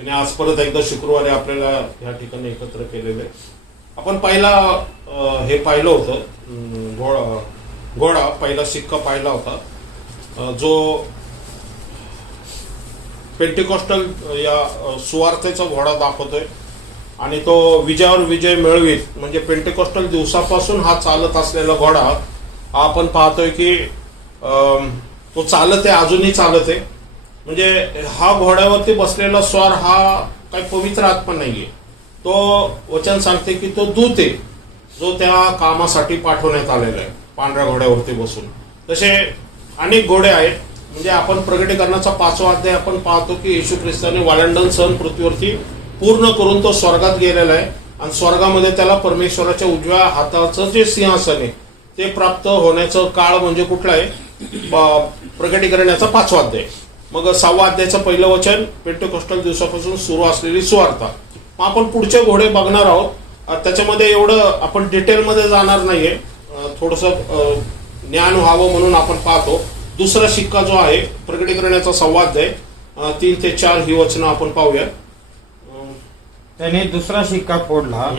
त्याने आज परत एकदा शुक्रवारी आपल्याला या ठिकाणी एकत्र केलेले. आपण पहिला हे पाहिलं होतं, घोडा पहिला शिक्का पाहिला होता जो पेंटिकॉस्टल या सुवार्थेचा घोडा दाखवतोय आणि तो विजयावर विजय मिळवीत म्हणजे पेंटिकॉस्टल दिवसापासून हा चालत असलेला घोडा आपण पाहतोय की तो चालत आहे, अजूनही चालत आहे. म्हणजे हा घोड्यावरती बसलेला स्वार हा काही पवित्र आत्मा नाहीये. तो वचन सांगते की तो दूत आहे जो त्या कामासाठी पाठवण्यात आलेला आहे पांढऱ्या घोड्यावरती बसून. तसे अनेक घोडे आहेत. म्हणजे आपण प्रकटीकरणाचा 5वा अध्याय आपण पाहतो की येशू ख्रिस्ताने वालंडन सण पृथ्वीवरती पूर्ण करून तो स्वर्गात गेलेला आहे आणि स्वर्गामध्ये त्याला परमेश्वराच्या उजव्या हाताचं जे सिंहासन आहे ते प्राप्त होण्याचं काळ म्हणजे कुठला आहे, प्रकटीकरणाचा 5वा अध्याय. मग 6वा अध्यायाचं पहिलं वचन पेंटिकॉस्टल दिवसापासून सुरू असलेली सुवार्ता. मग आपण पुढचे घोडे बघणार आहोत. त्याच्यामध्ये एवढं आपण डिटेलमध्ये जाणार नाहीये, थोडंसं ज्ञान व्हावं म्हणून आपण पाहतो. दुसरा शिक्का जो आहे प्रकटीकरणाचा 6वा अध्याय 3 ते 4 ही वचनं आपण पाहूया. त्याने दुसरा शिक्का फोडला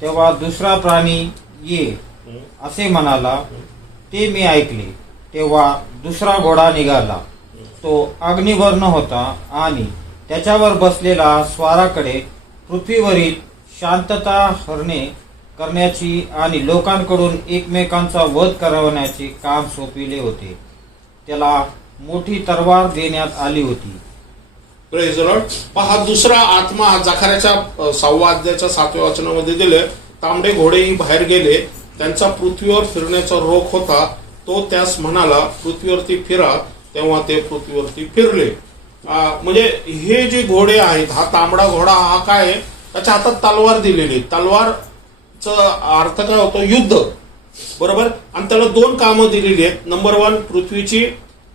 तेव्हा दुसरा प्राणी ये असे म्हणाला. ते मी ऐकले. तेव्हा दुसरा घोडा निघाला. तो अग्निवर्ण होता आणि त्याच्यावर बसलेला स्वाराकडे पृथ्वीवरील शांतता हरणे करण्याची आणि लोकांकडून एकमेकांचा वध करवण्याचे काम सोपविले होते. त्याला मोठी तलवार देण्यात आली होती. Praise the Lord. हा दुसरा आत्मा जकर्याच्या 6व्या अध्यायाच्या 7व्या वचनामध्ये दिले. तांबडे घोडेही बाहेर गेले. त्यांचा पृथ्वीवर फिरण्याचा रोख होता. तो त्यास म्हणाला पृथ्वीवरती फिरा. तेव्हा ते पृथ्वीवरती फिरले. म्हणजे हे जे घोडे आहेत, हा तांबडा घोडा हा काय आहे, त्याच्या हातात तलवार दिलेली. तलवारचा अर्थ काय होतो, युद्ध, बरोबर. आणि त्याला 2 कामं दिलेली आहेत. नंबर 1 पृथ्वीची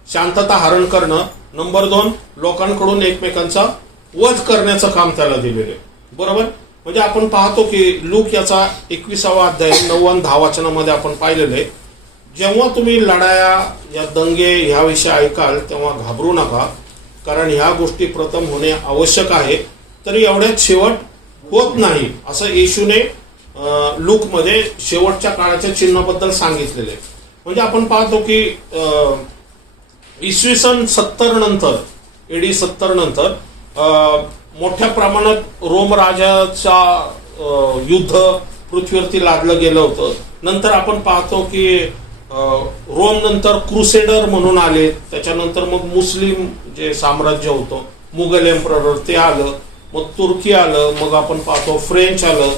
शांतता हरण करणं, नंबर 2 लोकांकडून एकमेकांचा वध करण्याचं काम त्याला दिलेलं आहे, बरोबर. म्हणजे आपण पाहतो की लूक याचा 21वा अध्याय 9 आणि 10 वचनामध्ये आपण पाहिलेलं आहे. जेव्हा तुम्ही लढाया या दंगे ह्याविषयी ऐकाल तेव्हा घाबरू नका, कारण ह्या गोष्टी प्रथम होणे आवश्यक आहे, तरी एवढ्यात शेवट होत नाही असं येशूने लूक मध्ये शेवटच्या काळाच्या चिन्हाबद्दल सांगितलेले. म्हणजे आपण पाहतो की इसवी सन 70 नंतर, AD 70 नंतर मोठ्या प्रमाणात रोम राजाचा युद्ध पृथ्वीवरती लादलं गेलं होतं. नंतर आपण पाहतो की रोम नंतर क्रुसेडर म्हणून आले. त्याच्यानंतर मग मुस्लिम जे साम्राज्य होतं, मुघल एम्परर ते आलं, मग तुर्की आलं, मग आपण पाहतो फ्रेंच आलं,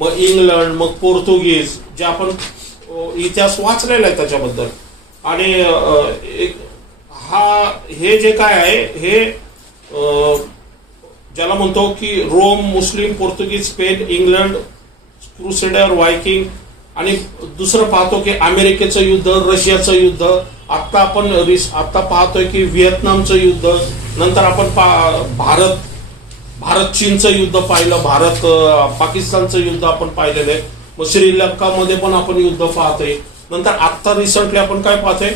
मग इंग्लंड, मग पोर्तुगीज, जे आपण इतिहास वाचलेला आहे त्याच्याबद्दल. आणि हे जे काय आहे हे ज्याला म्हणतो की रोम, मुस्लिम, पोर्तुगीज, स्पेन, इंग्लंड, क्रुसेडर, वायकिंग, आणि दुसरं पाहतो की अमेरिकेचं युद्ध, रशियाचं युद्ध, आता पाहतोय की व्हिएतनामचं युद्ध, नंतर आपण भारत चीनचं युद्ध पाहिलं, भारत पाकिस्तानचं युद्ध आपण पाहिलेलं आहे. मग श्रीलंकामध्ये पण आपण युद्ध पाहतोय. नंतर आता रिसेंटली आपण काय पाहतोय,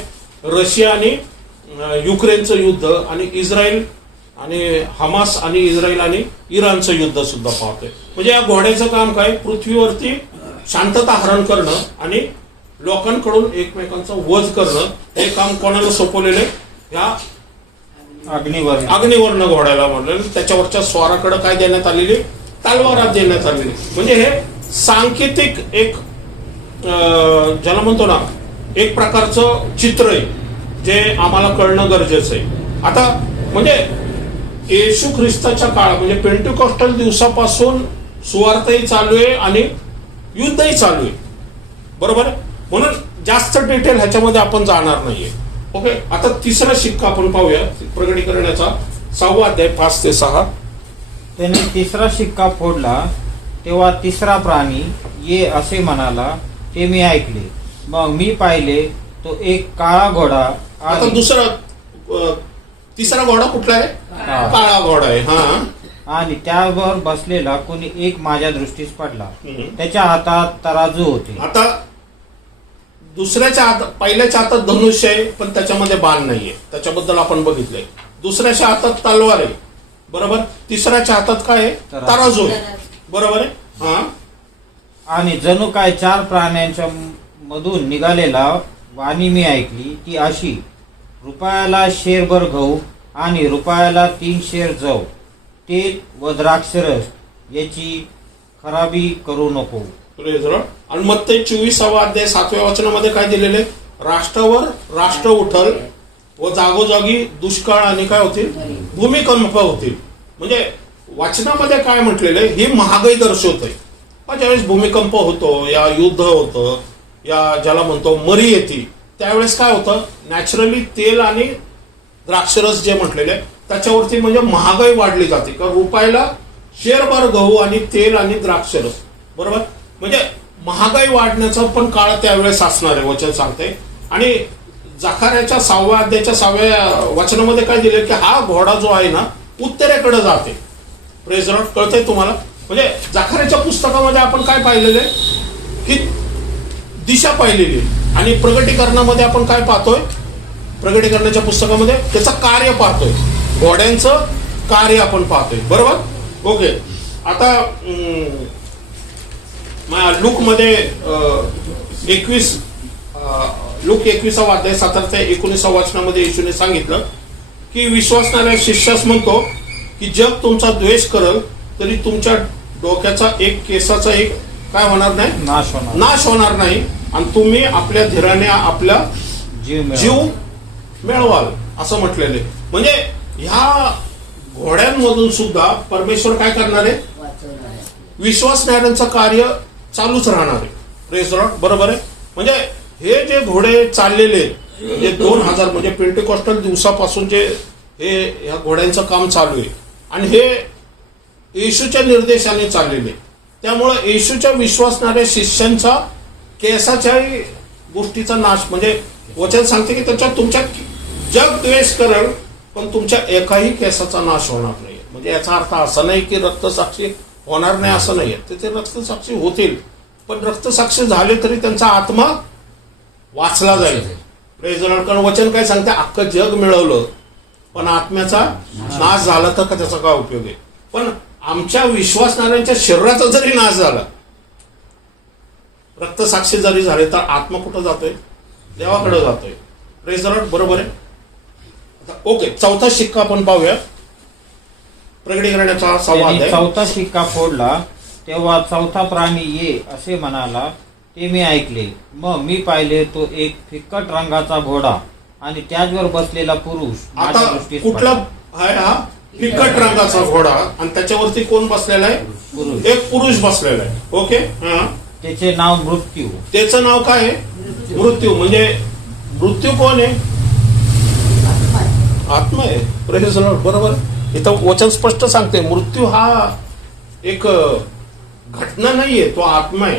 रशिया आणि युक्रेनचं युद्ध, आणि इस्रायल आणि हमास आणि इस्रायल आणि इराणचं युद्ध सुद्धा पाहतोय. म्हणजे या घोड्याचं काम काय, पृथ्वीवरती शांतता हरण करणं आणि लोकांकडून एकमेकांचा वध करणं, हे काम कोणाला सोपवलेलं आहे, या अग्निवर्ण घोड्याला म्हणलं. त्याच्यावरच्या स्वाराकडे काय देण्यात आलेली, तलवार देण्यात आलेली. म्हणजे हे सांकेतिक एक ज्याला म्हणतो ना, एक प्रकारचं चित्र आहे जे आम्हाला कळणं गरजेचं आहे. आता म्हणजे येशू ख्रिस्ताच्या काळात म्हणजे पेंटिकॉस्टल दिवसापासून सुवार्थही चालू आहे आणि युद्धही चालू आहे, बरोबर. म्हणून जास्त डिटेल ह्याच्यामध्ये आपण जाणार नाहीये. ओके. आता तिसरा शिक्का आपण पाहूया, प्रकटीकरणाचा 6वा अध्याय 5 ते 6. त्याने तिसरा शिक्का फोडला तेव्हा तिसरा प्राणी ये असे म्हणाला. ते मी ऐकले. मग मी पाहिले तो एक काळा घोडा. आता तिसरा घोडा कुठला आहे, काळा घोडा आहे. हा. आणि त्यावर बसलेला कोणी एक माझ्या दृष्टीस पडला. त्याच्या हातात तराजू होते. आता दुसऱ्याच्या हातात, पहिल्याच्या हातात धनुष्य आहे पण त्याच्यामध्ये बाण नाहीये, त्याच्याबद्दल आपण बघितलंय. दुसऱ्याच्या हातात तलवार आहे, बरोबर. तिसऱ्याच्या हातात काय आहे? तराजू आहे. बरोबर आहे. हा. आणि जणू काय 4 प्राण्यांच्या मधून निघालेला वाणी मी ऐकली, ती अशी: रुपयाला शेरभर गहू आणि रुपयाला 3 शेर जव, तेल व द्राक्षरस याची खराबी करू नको. आणि मग ते 24वा अध्याय 7व्या वचनामध्ये काय दिलेले? राष्ट्रावर राष्ट्र उठल व जागोजागी दुष्काळ आणि काय होतील? भूमिकंप होतील. म्हणजे वाचनामध्ये काय म्हटलेलं ही महागाई दर्शवतंय. ज्यावेळेस भूमिकंप होतो या युद्ध होतं या ज्याला म्हणतो मरी येते, त्यावेळेस काय होतं? नॅचरली तेल आणि द्राक्षरस जे म्हटलेले त्याच्यावरती म्हणजे महागाई वाढली जाते. कारण रुपयाला शेरभर गहू आणि तेल आणि द्राक्षरस. बरोबर. म्हणजे महागाई वाढण्याचा पण काळ त्यावेळेस असणार आहे वचन सांगते. आणि जखार्याच्या 6व्या अध्यायाच्या 6व्या वचनामध्ये काय दिले की हा घोडा जो आहे ना उत्तरेकडे जाते. Praise Lord. कळतंय तुम्हाला? म्हणजे जखार्याच्या पुस्तकामध्ये आपण काय पाहिलेलं आहे की दिशा पाहिलेली. आणि प्रगटीकरणामध्ये आपण काय पाहतोय? प्रगटीकरणाच्या पुस्तकामध्ये त्याचं कार्य पाहतोय. घोड्यांचं कार्य आपण पाहतोय. बरोबर. ओके. आता लूक मध्ये 21वा अध्याय 17 ते 19 वचनामध्ये येशूने सांगितलं की विश्वासणाऱ्या शिष्यास म्हणतो की जग तुमचा द्वेष करल तरी तुमच्या डोक्याचा एक केसाचा एक काय होणार नाही? नाश होणार नाही. आणि तुम्ही आपल्या धीराने आपला जीव मिळवाल असं म्हटलेले. म्हणजे ह्या घोड्यांमधून सुद्धा परमेश्वर काय करणार आहे? विश्वासणाऱ्यांचं कार्य चालूच राहणार आहे. Praise the Lord. बरोबर आहे. म्हणजे हे जे घोडे चाललेले म्हणजे 2000 म्हणजे पेंटिकॉस्टल दिवसापासून जे हे ह्या घोड्यांचं काम चालू आहे आणि हे येशूच्या निर्देशाने चाललेले. त्यामुळे येशूच्या विश्वासणाऱ्या शिष्यांचा केसाच्याही गोष्टीचा नाश म्हणजे वचन सांगते की त्याच्या तुमच्या जग द्वेष करेल पण तुमच्या एकाही केसाचा नाश होणार नाही. म्हणजे याचा अर्थ असा नाही की रक्तसाक्षी होणार नाही असं नाहीये. ते रक्तसाक्षी होतील पण रक्तसाक्षी झाले तरी त्यांचा आत्मा वाचला जाईल. Praise the Lord. कारण वचन काय सांगते? अख्खं जग मिळवलं पण आत्म्याचा नाश झाला तर का त्याचा काय उपयोग आहे? पण आमच्या विश्वासणाऱ्यांच्या शरीराचा जरी नाश झाला रक्तसाक्षी जरी झाले तर आत्मा कुठं जातोय? देवाकडे जातोय. Praise the Lord. बरोबर आहे. ओके. चौथा शिक्का आपण पाहूया. प्रगटीकरणाचा 6वा अध्याय. चौथा शिक्का फोडला तेव्हा चौथा प्राणी ये असे म्हणाला, ते मी ऐकले. मग मी पाहिले तो एक फिक्कट रंगाचा घोडा आणि त्याच्यावर बसलेला पुरुष. आता कुठला आहे हा? फिक्कट रंगाचा घोडा आणि त्याच्यावरती कोण बसलेला आहे? पुरुष. एक पुरुष बसलेला आहे. ओके. हा. त्याचे नाव मृत्यू. त्याचं नाव काय आहे? मृत्यू. म्हणजे मृत्यू कोण आहे? आत्मा आहे. Praise the Lord. बरोबर. इथं वचन स्पष्ट सांगते मृत्यू हा एक घटना नाहीये, तो आत्मा आहे.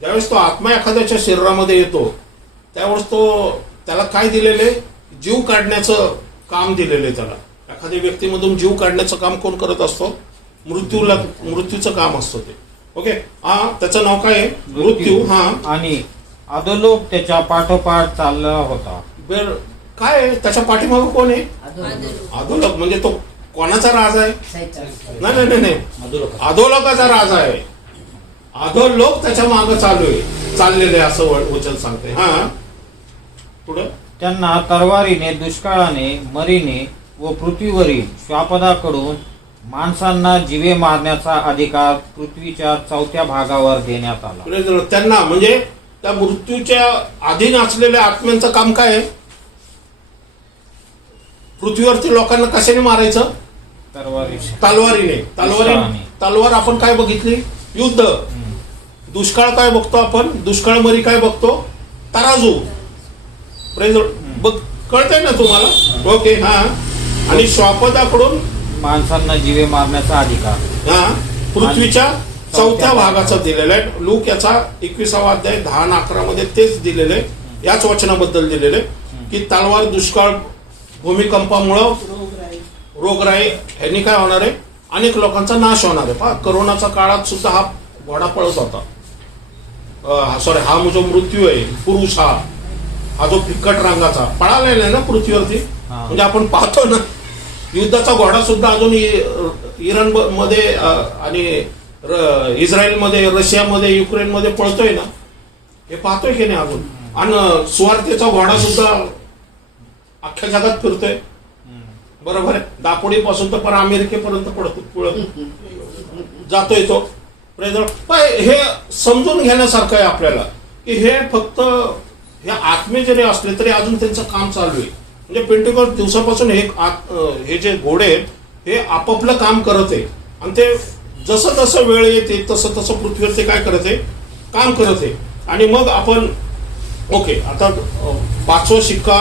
ज्यावेळेस तो आत्मा एखाद्याच्या शरीरामध्ये येतो त्यावेळेस त्याला काय दिलेले? जीव काढण्याचं काम दिलेलं आहे. त्याला एखाद्या व्यक्तीमधून जीव काढण्याचं काम कोण करत असतो? मृत्यूचं काम असतं ते. ओके. हा. त्याचं नाव काय आहे? मृत्यू. हा. आणि अधोलोक त्याच्या पाठोपाठ चालला होता. काय आहे त्याच्या पाठीमागे? कोण आहे? अधोलोक. म्हणजे तो कोणाचा राजा आहे? नाही. अधोलोकाचा राजा आहे. अधोलोक त्याच्या मागे चाललेले असं वचन सांगते. हा. पुढे. त्यांना तरवारीने, दुष्काळाने, मरीने व पृथ्वीवरील श्वापदाकडून माणसांना जीवे मारण्याचा अधिकार पृथ्वीच्या 4थ्या भागावर देण्यात आला. त्यांना म्हणजे त्या मृत्यूच्या अधीन असलेल्या आत्म्यांचं काम काय आहे? पृथ्वीवरती लोकांना कशाने मारायचं? तलवारीने. तलवार आपण काय बघितली? युद्ध. दुष्काळ काय बघतो आपण? दुष्काळ मरी काय बघतो? तराजू. कळतंय ना तुम्हाला? ओके. हा. आणि श्वापदाकडून माणसांना जीवे मारण्याचा अधिकार हा पृथ्वीच्या 4थ्या भागाचा दिलेला आहे. लूक याचा 21वा अध्याय 10 आणि 11 मध्ये तेच दिलेले. याच वचनाबद्दल दिलेले की तलवार, दुष्काळ, भूमिकंपामुळं रोगराई ह्यांनी काय होणार आहे? अनेक लोकांचा नाश होणार आहे. पहा करोनाच्या काळात सुद्धा हा घोडा पळत होता. हा जो मृत्यू आहे पुरुष हा जो फिक्कट रंगाचा पळालेला आहे ना पृथ्वीवरती. म्हणजे आपण पाहतो ना युद्धाचा घोडा सुद्धा अजून इराण मध्ये आणि इस्रायलमध्ये, रशियामध्ये, युक्रेनमध्ये पळतोय ना, हे पाहतोय की नाही अजून. आणि स्वार्थेचा घोडा सुद्धा अख्ख्या जगात फिरतोय, बरोबर आहे. दापोडीपासून तर पण अमेरिकेपर्यंत पळतो जातोय तो. पण हे समजून घेण्यासारखं आहे आपल्याला की हे फक्त हे आत्मे जरी असले तरी अजून त्यांचं काम चालू आहे. म्हणजे पेंटेकॉस्ट दिवसापासून हे जे घोडे आहेत हे आपापलं काम करत आहे आणि ते जसं जसं वेळ येते तसं तसं पृथ्वीवर ते काय करत आहे, काम करत आहे. आणि मग आपण ओके, आता 5वा शिक्का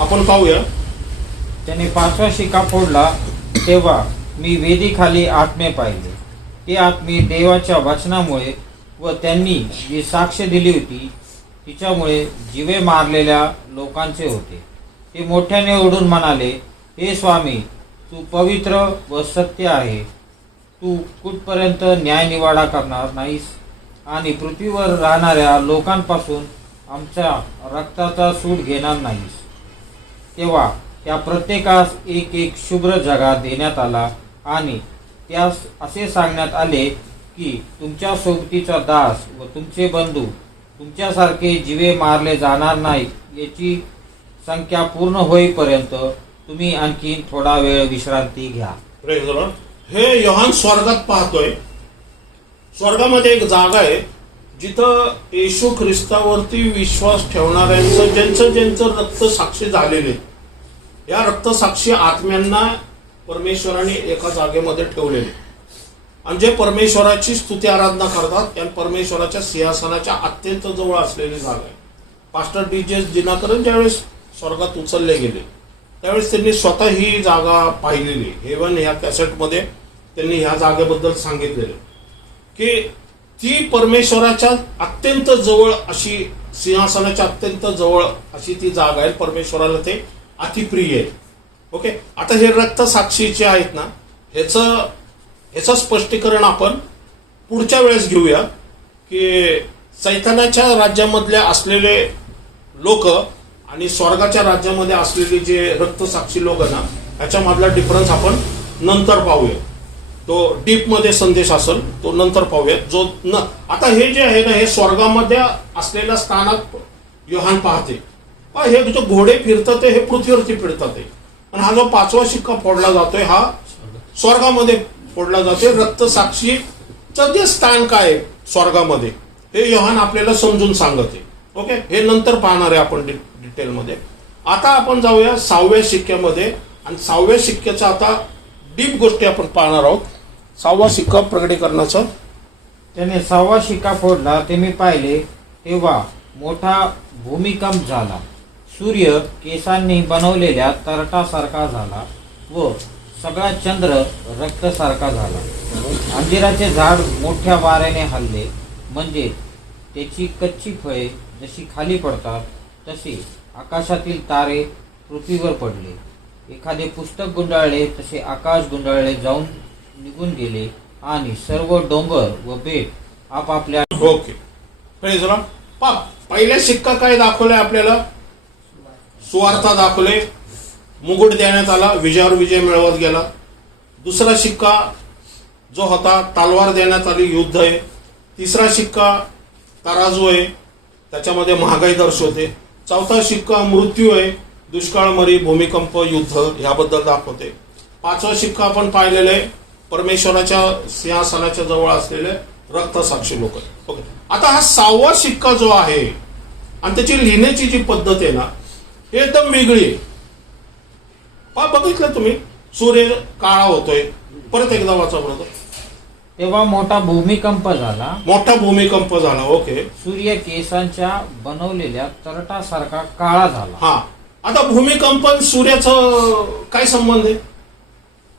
आपण पाहूया. त्याने 5वा शिक्का फोडला तेव्हा मी वेदीखाली आत्मे पाहिले. ते आत्मे देवाच्या वचनामुळे व त्यांनी जी साक्ष दिली होती तिच्यामुळे जीवे मारलेल्या लोकांचे होते. ते मोठ्याने ओढून म्हणाले, हे स्वामी, तू पवित्र व सत्य आहे. तू कुठपर्यंत न्यायनिवाडा करणार नाहीस आणि पृथ्वीवर राहणाऱ्या लोकांपासून आमच्या रक्ताचा सूड घेणार नाहीस. तेव्हा त्या प्रत्येकास एक एक शुभ्र जगा देण्यात आला आणि त्यास असे सांगण्यात आले की तुमच्या सोबतीचा दास व तुमचे बंधू तुमच्यासारखे जीवे मारले जाणार नाही. याची संख्या पूर्ण होईपर्यंत तुम्ही आणखी थोडा वेळ विश्रांती घ्या. हे योहान स्वर्गात पाहतोय. स्वर्गामध्ये एक जागा आहे जिथं येशू ख्रिस्तावरती विश्वास ठेवणाऱ्यांचं ज्यांचं ज्यांचं रक्त साक्षी झालेले, या रक्तसाक्षी आत्म्यांना परमेश्वराने एका जागेमध्ये ठेवलेले आणि जे परमेश्वराची स्तुती आराधना करतात त्या परमेश्वराच्या सिंहासनाच्या अत्यंत जवळ असलेली जागा आहे. पास्टर DJ दिनाकरन ज्यावेळेस स्वर्गात उचलले गेले त्यावेळेस त्यांनी स्वतः ही जागा पाहिलेली. हेवन ह्या कॅसेटमध्ये त्यांनी ह्या जागेबद्दल सांगितलेलं की ती परमेश्वराच्या अत्यंत जवळ अशी, सिंहासनाच्या अत्यंत जवळ अशी ती जागा आहे. परमेश्वराला ते अतिप्रिय आहे. ओके, आता हे रक्तसाक्षीचे आहेत ना, ह्याचं स्पष्टीकरण आपण पुढच्या वेळेस घेऊया की सैतानाच्या राज्यामधले असलेले लोक आणि स्वर्गाच्या राज्यामध्ये असलेले जे रक्तसाक्षी लोक ना, ह्याच्यामधला डिफरन्स आपण नंतर पाहूया. तो डीप मध्ये संदेश असेल तो नंतर पाहूया. आता हे जे आहे ना, हे स्वर्गामध्ये असलेल्या स्थानात योहान पाहते. हे जो घोडे फिरतात हे पृथ्वीवरती फिरतात आणि हा जो 5वा शिक्का फोडला जातोय हा स्वर्गामध्ये फोडला जातोय. रक्तसाक्षीचं जे स्थान काय आहे स्वर्गामध्ये हे योहान आपल्याला समजून सांगते. ओके, हे नंतर पाहणार आहे आपण डिटेलमध्ये. आता आपण जाऊया 6व्या शिक्क्यामध्ये आणि 6व्या शिक्क्याचा आता डीप गोष्टी आपण पाहणार आहोत. 6वा शिक्का प्रकटीकरणाचा. त्याने 6वा शिक्का फोडला ते मी पाहिले तेव्हा मोठा भूमिकंप झाला. सूर्य केसांनी बनवलेल्या तरटासारखा झाला व सगळा चंद्र रक्तासारखा झाला. अंजिराचे झाड मोठ्या वाऱ्याने हलले, म्हणजे त्याची कच्ची फळे जशी खाली पडतात तसे आकाशातील तारे पृथ्वीवर पडले. एखादे पुस्तक गुंडाळले तसे आकाश गुंडाळले जाऊन निघून गेले आणि सर्व डोंगर व बेट आपापल्या. ओके, पहिल्या शिक्का काय दाखवलाय आपल्याला? सुवार्ता दाखवले, मुकुट देण्यात आला, विजयावर विजय मिळवत गेला. दुसरा शिक्का जो होता तलवार देण्यात आली, युद्ध आहे. तिसरा शिक्का तराजू आहे, त्याच्यामध्ये महागाई दर्शवते. चौथा शिक्का मृत्यू आहे, दुष्काळ, मरी, भूमिकंप, युद्ध ह्याबद्दल दाखवते. 5वा शिक्का आपण पाहिलेला आहे, परमेश्वराच्या सिंहासनाच्या जवळ असलेले रक्तसाक्षी लोक. ओके, आता हा 6वा शिक्का जो आहे आणि त्याची लिहिण्याची जी पद्धत आहे ना, हे एकदम वेगळी आहे. बघितलं तुम्ही, सूर्य काळा होतोय. परत एकदा वाचा बरोबर. तेव्हा मोठा भूमिकंप झाला. मोठा भूमिकंप झाला. ओके, सूर्य केसांच्या बनवलेल्या तरटासारखा काळा झाला. हा, आता भूमिकंप सूर्याचं काय संबंध आहे?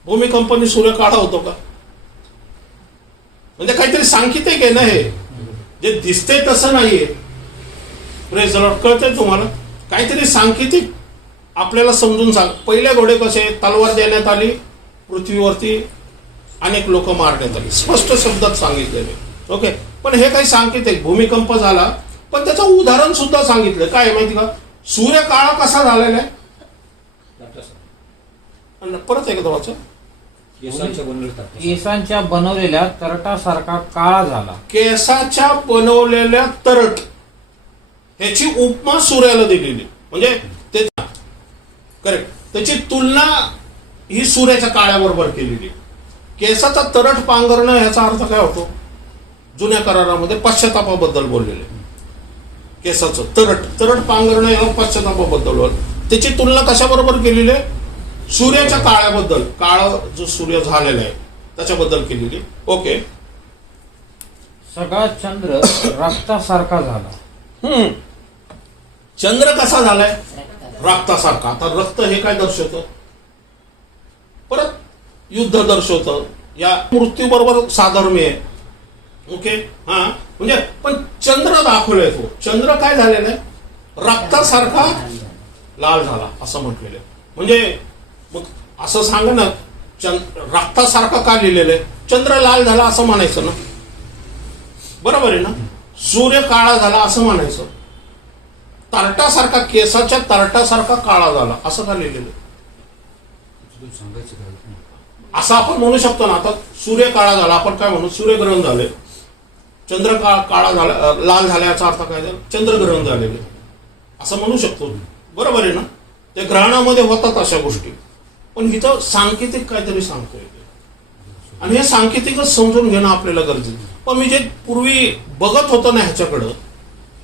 भूमिकंपाने सूर्य काळा होतो का? म्हणजे काहीतरी सांकेतिक आहे ना, हे जे दिसते तसं नाहीये. प्रेज लॉर्ड, कळतंय तुम्हाला? काहीतरी सांकेतिक आपल्याला समजून सांग. पहिले घोडे कसे, तलवार देण्यात आली, पृथ्वीवरती अनेक लोक मारण्यात आली, स्पष्ट शब्दात सांगितलेले. ओके, पण हे काही सांकेतिक. भूमिकंप झाला पण त्याचं उदाहरण सुद्धा सांगितलं. काय माहिती का? सूर्य काळा कसा झालेला आहे? आणि परत एकदा वाचा. केसांच्या बनवलेल्या तरटासारखा काळा झाला. केसाच्या बनवलेल्या तरट ह्याची उपमा सूर्याला दिलेली, म्हणजे ते करेक्ट, त्याची तुलना ही सूर्याच्या काळ्याबरोबर केलेली. केसाचा तरट पांघरणं ह्याचा अर्थ काय होतो? जुन्या करारामध्ये पश्चातापाबद्दल बोललेले. केसाचं तरट पांघरणं ह्या पश्चातापाबद्दल बोल. त्याची तुलना कशाबरोबर केलेली आहे? सूर्याच्या काळ्याबद्दल, काळ जो सूर्य झालेला आहे त्याच्याबद्दल केलेली. ओके. सगळा चंद्र रक्तासारखा झाला. चंद्र कसा झालाय? रक्तासारखा. आता रक्त हे काय दर्शवतं? परत युद्ध दर्शवतं. या मृत्यू बरोबर साधर्म्य आहे. ओके. हा, म्हणजे पण चंद्र दाखवलाय तो. चंद्र काय झालेला आहे? रक्तासारखा लाल झाला असं म्हटलेलं आहे. म्हणजे मग असं सांगा ना, रक्तासारखा का लिहिलेलं आहे? चंद्र लाल झाला असं म्हणायचं ना, बरोबर आहे ना. सूर्य काळा झाला असं म्हणायचं. तरटासारखा, केसाच्या तरटासारखा काळा झाला असं का लिहिलेलं? असं आपण म्हणू शकतो ना. आता सूर्य काळा झाला, आपण काय म्हणू? सूर्यग्रहण झाले. चंद्र काळा झाला, लाल झाला, याचा अर्थ काय झाला? चंद्रग्रहण झालेले असं म्हणू शकतो, बरोबर आहे ना. ते ग्रहणामध्ये होतात अशा गोष्टी, पण इथं सांकेतिक काहीतरी सांगतोय आणि हे सांकेतिकच समजून घेणं आपल्याला गरजेचं. पण मी जे पूर्वी बघत होतो ना ह्याच्याकडं,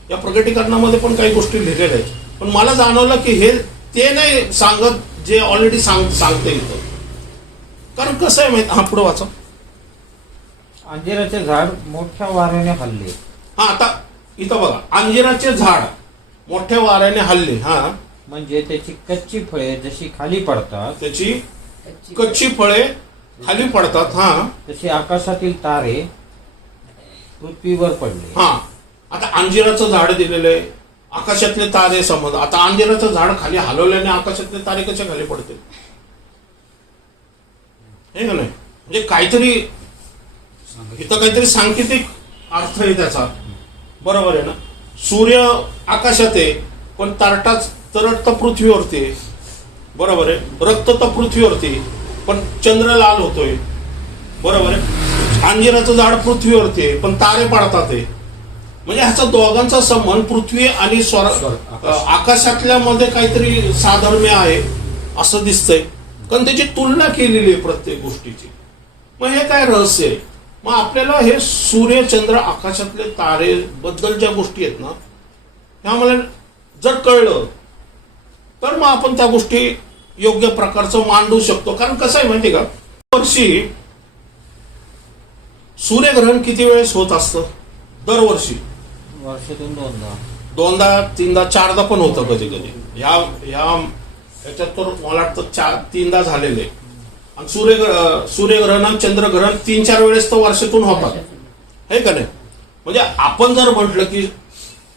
या प्रकटीकरणामध्ये पण काही गोष्टी लिहिलेल्या आहेत, पण मला जाणवलं की हे ते नाही सांगत जे ऑलरेडी सांगते इथं. कारण कसं आहे माहिती? हा, पुढे वाचा. अंजिराचे झाड मोठ्या वाऱ्याने हल्ले. हा, आता इथं बघा, अंजिराचे झाड मोठ्या वाऱ्याने हल्ले. हा, म्हणजे त्याची कच्ची फळे जशी खाली पडतात, त्याची कच्ची फळे खाली पडतात. हा, तशी आकाशातील तारे पृथ्वीवर पडले. हा, आता अंजिराचं झाड दिलेलं आहे, आकाशातले तारे समज. आता अंजिराचं झाड खाली हलवल्याने आकाशातले तारे कसे खाली पडतील? हे का नाही? म्हणजे काहीतरी इथं काहीतरी सांकेतिक अर्थ आहे त्याचा, बरोबर आहे ना. सूर्य आकाशात आहे, पण तरट तर पृथ्वीवरती आहे, बरोबर आहे. रक्त तर पृथ्वीवरती, पण चंद्र लाल होतोय, बरोबर आहे. अंजिराचं झाड पृथ्वीवरती आहे, पण तारे पडतात आहे. म्हणजे ह्याचा दोघांचा संबंध पृथ्वी आणि आकाशातल्या मध्ये काहीतरी साधर्म्य आहे असं दिसतंय, कारण त्याची तुलना केलेली आहे प्रत्येक गोष्टीची. मग हे काय रहस्य आहे? मग आपल्याला हे सूर्य, चंद्र, आकाशातले तारे बद्दल ज्या गोष्टी आहेत ना, ह्या मला जर कळलं तर मग आपण त्या गोष्टी योग्य प्रकारचं मांडू शकतो. कारण कसं आहे माहिती का, वर्षी सूर्यग्रहण किती वेळेस होत असतं? दरवर्षी वर्षातून दोनदा, तीनदा, चारदा पण होतं कधी कधी. ह्याच्यात तर मला वाटतं 3दा झालेले. आणि सूर्यग्रहण, चंद्रग्रहण 3-4 वेळेस तर वर्षातून होतात, हे का नाही. म्हणजे आपण जर म्हटलं की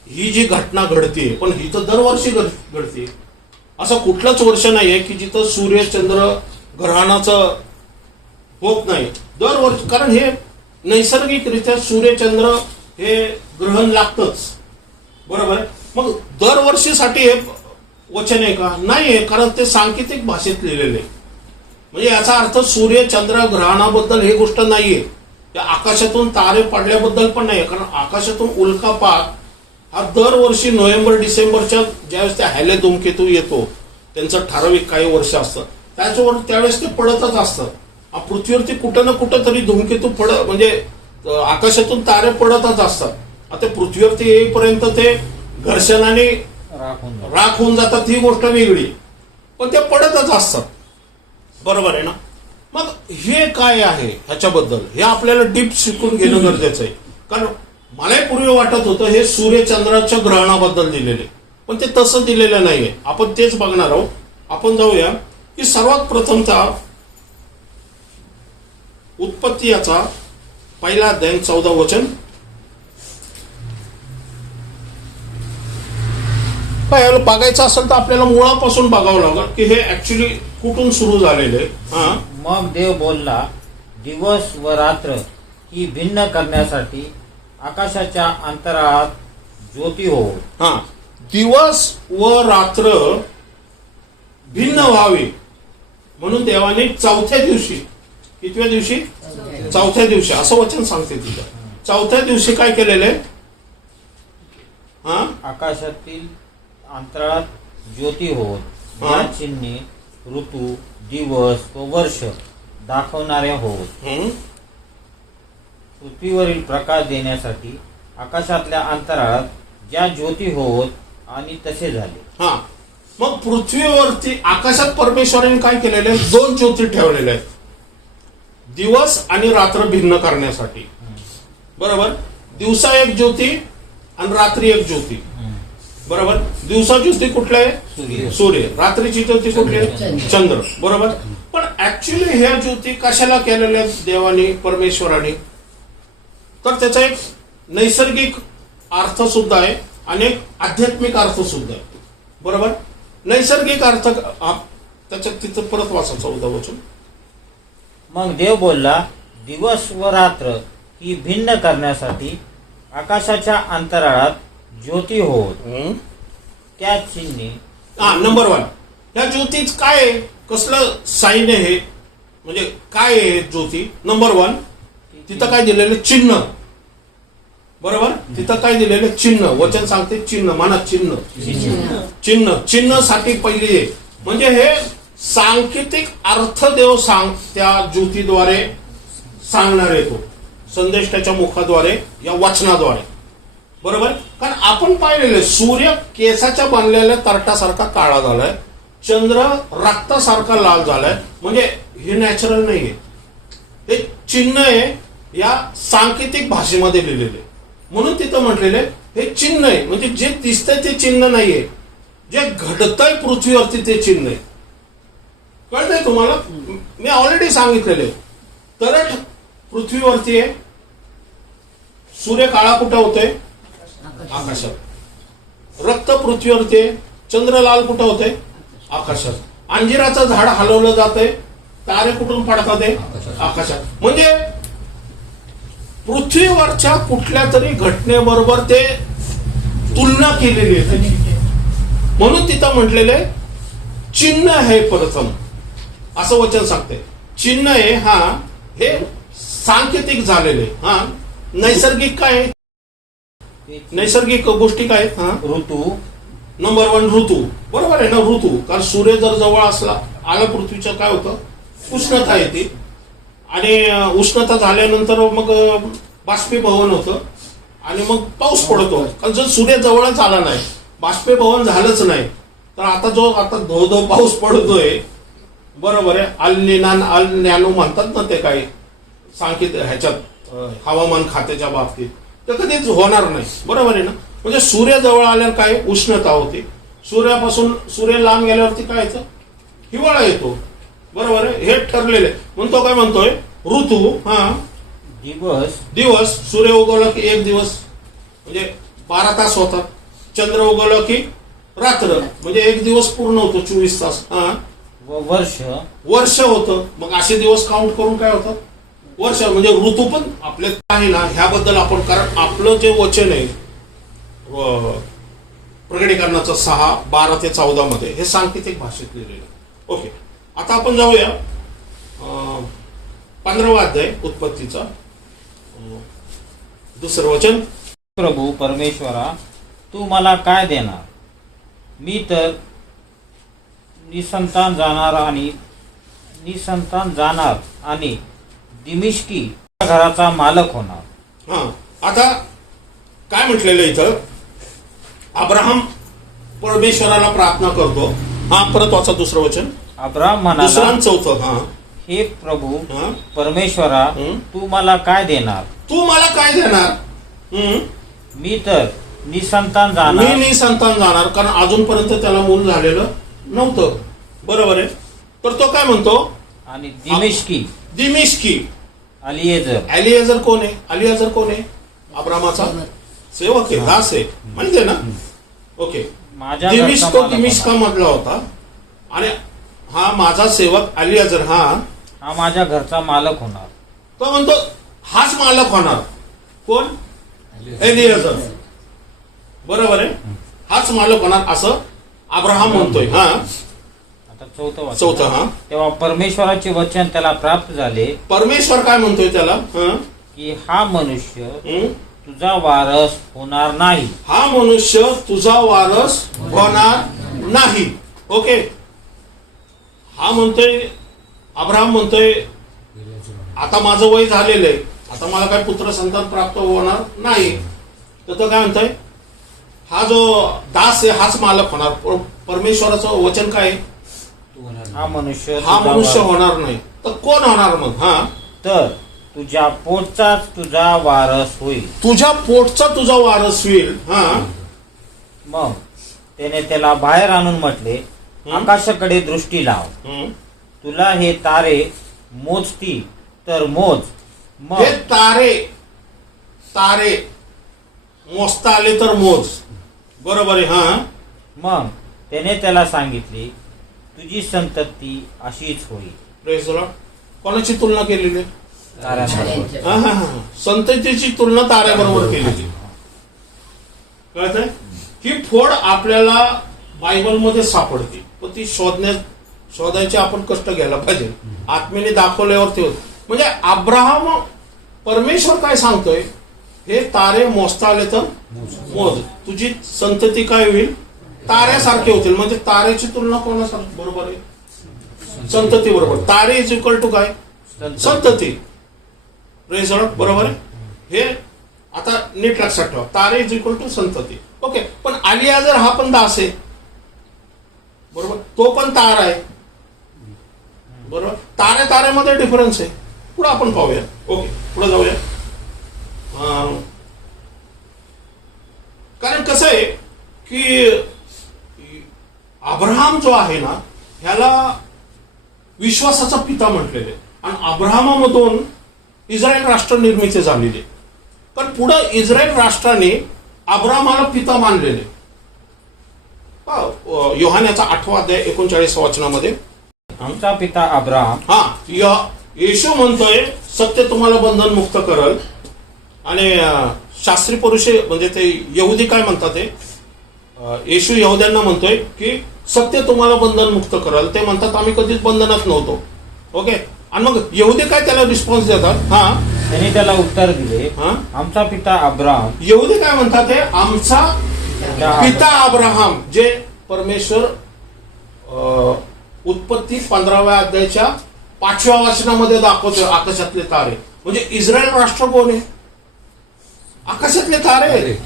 ही जी घटना घडते, पण ही तर दरवर्षी घडते. असं कुठलंच वर्ष नाहीये की जिथं सूर्य चंद्र ग्रहणाचं होत नाही दरवर्षी. कारण हे नैसर्गिकरित्या सूर्यचंद्र हे ग्रहण लागतच, बरोबर आहे. मग दरवर्षीसाठी हे वचन आहे का? नाही आहे, कारण ते सांकेतिक भाषेत लिहिलेले. म्हणजे याचा अर्थ सूर्य चंद्र ग्रहणाबद्दल ही गोष्ट नाहीये, त्या आकाशातून तारे पडल्याबद्दल पण नाहीये. कारण आकाशातून उल्कापात हा दरवर्षी नोव्हेंबर डिसेंबरच्या ज्यावेळेस त्या हॅले धूमकेतू येतो, त्यांचं ठराविक काही वर्ष असतं, त्यावेळेस ते पडतच असतं. पृथ्वीवरती कुठं ना कुठं तरी धूमकेतू म्हणजे आकाशातून तारे पडतच असतात. आता पृथ्वीवरती येईपर्यंत ते घर्षणाने राख होऊन जातात, ही गोष्ट वेगळी, पण ते पडतच असतात, बरोबर आहे ना. मग हे काय आहे ह्याच्याबद्दल हे आपल्याला डीप शिकून घेणं गरजेचं आहे. कारण मलाही पूर्वी वाटत होतं हे सूर्यचंद्राच्या ग्रहणाबद्दल दिलेले, पण ते तसं दिलेलं नाहीये. आपण तेच बघणार आहोत. आपण जाऊया की सर्वात प्रथमता उत्पत्ती याचा 1 अध्याय 14 वचन. काय बघायचं असेल तर आपल्याला मुळापासून बघावं लागेल की हे ऍक्च्युली कुठून सुरू झालेले. मग देव बोलला, दिवस व रात्र ही भिन्न करण्यासाठी आकाशाच्या अंतराळात ज्योती हो. दिवस व रात्र भिन्न व्हावे म्हणून देवाने चौथ्या दिवशी, कितव्या दिवशी? चौथ्या दिवशी असं वचन सांगते तिथं. चौथ्या दिवशी काय केलेलं आहे? आकाशातील अंतराळात ज्योती होत, हा. या चिन्हे ऋतू, दिवस व वर्ष दाखवणाऱ्या होत, पृथ्वीवरील प्रकाश देण्यासाठी आकाशातल्या अंतराळात ज्या ज्योती होत आणि तसे झाले. हा, मग पृथ्वीवरती आकाशात परमेश्वराने काय केलेले आहे? 2 ज्योती ठेवलेल्या आहेत, दिवस आणि रात्र भिन्न करण्यासाठी. बरोबर? दिवसा एक ज्योती आणि रात्री एक ज्योती. बरोबर? दिवसा ज्योती कुठल्या आहे? सूर्य. रात्रीची ज्योती कुठली आहे? चंद्र. बरोबर? पण ऍक्च्युली ह्या ज्योती कशाला केलेल्या आहेत देवाने, परमेश्वराने? तर त्याचा एक नैसर्गिक अर्थ सुद्धा आहे आणि एक आध्यात्मिक अर्थ सुद्धा आहे. बरोबर? नैसर्गिक अर्थ त्याच्यात तिथं परत वाचा 14 वचन. मग देव बोलला, दिवस व रात्र ही भिन्न करण्यासाठी आकाशाच्या अंतराळात ज्योती होत, त्या चिन्हे. नंबर 1, ह्या ज्योतीच काय आहे? कसलं साईन आहे हे? म्हणजे काय आहे ज्योती? नंबर 1, तिथं काय दिलेलं? चिन्ह. बरोबर? तिथं काय दिलेलं? चिन्ह. वचन सांगते चिन्ह. म्हणा चिन्ह. चिन्ह. चिन्ह साठी पहिली आहे. म्हणजे हे सांकेतिक अर्थ देव त्या ज्योतीद्वारे सांगणार आहे. तो संदेश त्याच्या मुखाद्वारे, या वचनाद्वारे. बरोबर? कारण आपण पाहिलेले सूर्य केसाच्या बनलेल्या तरटासारखा काळा झालाय, चंद्र रक्तासारखा लाल झालाय. म्हणजे हे नॅचरल नाहीये, हे चिन्ह आहे, या सांकेतिक भाषेमध्ये लिहिलेले. म्हणून तिथं म्हटलेले हे चिन्ह आहे. म्हणजे जे दिसतंय ते चिन्ह नाहीये, जे घडतंय पृथ्वीवरती ते चिन्ह आहे. कळतंय तुम्हाला? मी ऑलरेडी सांगितलेले. तरट पृथ्वीवरती आहे, सूर्य काळा कुठं होतोय? आकाशात. रक्त पृथ्वीवरती आहे, चंद्र लाल कुठं होतंय? आकाशात. अंजिराचं झाड हलवलं जातंय, तारे कुठून पडतात? आकाशात. म्हणजे पृथ्वीवरच्या कुठल्या तरी घटनेबरोबर ते तुलना केलेली आहे त्याची. म्हणून तिथं म्हटलेले चिन्ह आहे प्रथम, असं वचन सांगते. चिन्ह आहे. हा, हे सांकेतिक झालेले. हा, नैसर्गिक काय आहे? नैसर्गिक गोष्टी काय आहेत? हा, ऋतू. नंबर 1 ऋतू. बरोबर आहे ना? ऋतू. कारण सूर्य जर जवळ आला पृथ्वीच्या काय होतं? उष्णता येते. आणि उष्णता झाल्यानंतर मग बाष्पीभवन होतं आणि मग पाऊस पडतो. कारण जर सूर्य जवळच आला नाही, बाष्पीभवन झालंच नाही, तर आता धो धो पाऊस पडतोय. बरोबर आहे? अल न्यानो म्हणतात ना ते काही सांगित ह्याच्यात हवामान खात्याच्या बाबतीत, तर कधीच होणार नाही. बरोबर आहे ना? म्हणजे सूर्य जवळ आल्यावर काय? उष्णता होते. सूर्य लांब गेल्यावरती काय येतं? हिवाळा येतो. बरोबर आहे? हे ठरलेले. म्हणतो काय म्हणतोय? ऋतू. हा, दिवस. सूर्य उगवला की 1 दिवस म्हणजे 12 तास होतात. चंद्र उगवला की रात्र म्हणजे 1 दिवस पूर्ण होतो, 24 तास. हा, वर्ष होतं. मग असे दिवस काउंट करून काय होतं? वर्ष. म्हणजे ऋतू पण आपले आहे ना, ह्याबद्दल आपण, कारण आपलं जे वचन आहे प्रकटीकरणाचं 6:12 ते 14 मध्ये हे सांकेतिक भाषेत लिहिलेलं. ओके, आता आपण जाऊया 15वा अध्याय उत्पत्तीचा, 2रं वचन. प्रभू परमेश्वरा, तू मला काय देणार? मी तर निसंतान जाणार आणि दिमिश्की घराचा मालक होणार. हा, आता काय म्हटलेलं इथं? अब्राहम परमेश्वराला प्रार्थना करतो. हा, परत वाचा 2रं वचन. अब्राहम म्हणाला, 2रं आणि 4थं. हा, हे प्रभू परमेश्वरा, तू मला काय देणार? तू मला काय देणार? मी तर निसंतान मी जाणार. निसंतान जाणार, कारण अजूनपर्यंत त्याला मूल झालेलं नव्हतं. बरोबर आहे? तर तो काय म्हणतो? आणि दिमिश्की. अलिएझर कोण आहे? अलिएझर कोण आहे? अब्रामाचा सेवक आहे, दास आहे, माहितीये ना? ओके. दिमिश्का मधला होता आणि हा माझा सेवक अलिएझर, हा माझ्या घरचा मालक होणार. तो म्हणतो हाच मालक होणार. कोण? एलिएझर. बरोबर आहे? हाच मालक होणार असं अब्राहम म्हणतोय. हा, आता आता चौथं वाक्य. चौथं, हा. तेव्हा परमेश्वराचे वचन त्याला प्राप्त झाले परमेश्वर काय म्हणतोय त्याला? की हा मनुष्य हं? तुझा वारस होणार नाही. हा मनुष्य तुझा वारस होणार नाही. ओके. हा म्हणतोय, अब्राहम म्हणतोय, आता माझं वय झालेलं आहे, आता मला काय पुत्र संतान प्राप्त होणार नाही. तर तो काय म्हणतोय, हा जो दास आहे हाच मालक होणार. परमेश्वराचं वचन काय आहे? हा मनुष्य हा तुझा मनुष्य वारस. होणार नाही. तर कोण होणार मग? हा, तर तुझ्या पोटचाच तुझा वारस होईल. तुझ्या पोटचा तुझा वारस होईल. हा. मग त्याने त्याला बाहेर आणून म्हटले, आकाशाकडे दृष्टी लाव, हं? तुला हे तारे मोजती तर मोज. मग हे तारे तारे मोजता आले तर मोज. बरोबर आहे. हा. मग त्याने त्याला सांगितले, तुझी संतती अशीच होईल. Praise the Lord. कोणाची तुलना केलेली आहे? ताऱ्यांबरोबर. हा, हा, हा. संततीची तुलना ताऱ्याबरोबर केलेली. कळतंय? ही फोड आपल्याला बायबलमध्ये सापडते, पण ती शोधायचे आपण कष्ट घ्यायला पाहिजे. आत्मेने दाखवल्यावर ते होत. म्हणजे अब्राहम, परमेश्वर काय सांगतोय, हे तारे मोजता आले तर मोज, तुझी संतती काय होईल? ताऱ्यासारखे होतील. म्हणजे ताऱ्याची तुलना कोणासारखी? बरोबर आहे, संतती बरोबर. तारे इज इक्वल टू काय? संतती. Praise the Lord. बरोबर आहे. हे आता नीट लक्षात ठेवा, तारे इज इक्वल टू संतती. ओके. पण अलियाजर हा पण दास आहे, बरोबर, तो पण तारा आहे, बरोबर. ताऱ्यामध्ये डिफरन्स आहे. पुढे आपण पाहूया. ओके, पुढे जाऊया. कारण कसं आहे की अब्राहम जो आहे ना, ह्याला विश्वासाचा पिता म्हटलेले, आणि अब्राहमामधून इस्रायल राष्ट्र निर्मिती झालेली. पण पुढे इस्रायल राष्ट्राने अब्राहमाला पिता मानलेले. योहान्याचा 8 अध्याय 39 वचनामध्ये आमचा पिता अब्राहम. हा, येशू म्हणतोय सत्य तुम्हाला बंधन मुक्त करल. आणि शास्त्री पुरुष म्हणजे ते यहुदी काय म्हणतात, ते येशू यहुद्यांना म्हणतोय की सत्य तुम्हाला बंधन मुक्त करल. ते म्हणतात आम्ही कधीच बंधनात नव्हतो. ओके. आणि मग यहुदी काय त्याला रिस्पॉन्स देतात? त्यांनी त्याला उत्तर दिले, आमचा पिता अब्राहम. यहुदी काय म्हणतात? ते आमचा पिता अब्राहम, जे परमेश्वर उत्पत्ती 15व्या अध्यायाच्या 5व्या वचनामध्ये दाखवतोय. आकाशातले तारे म्हणजे इस्रायल राष्ट्र कोण आहे? आकाशातले तारे.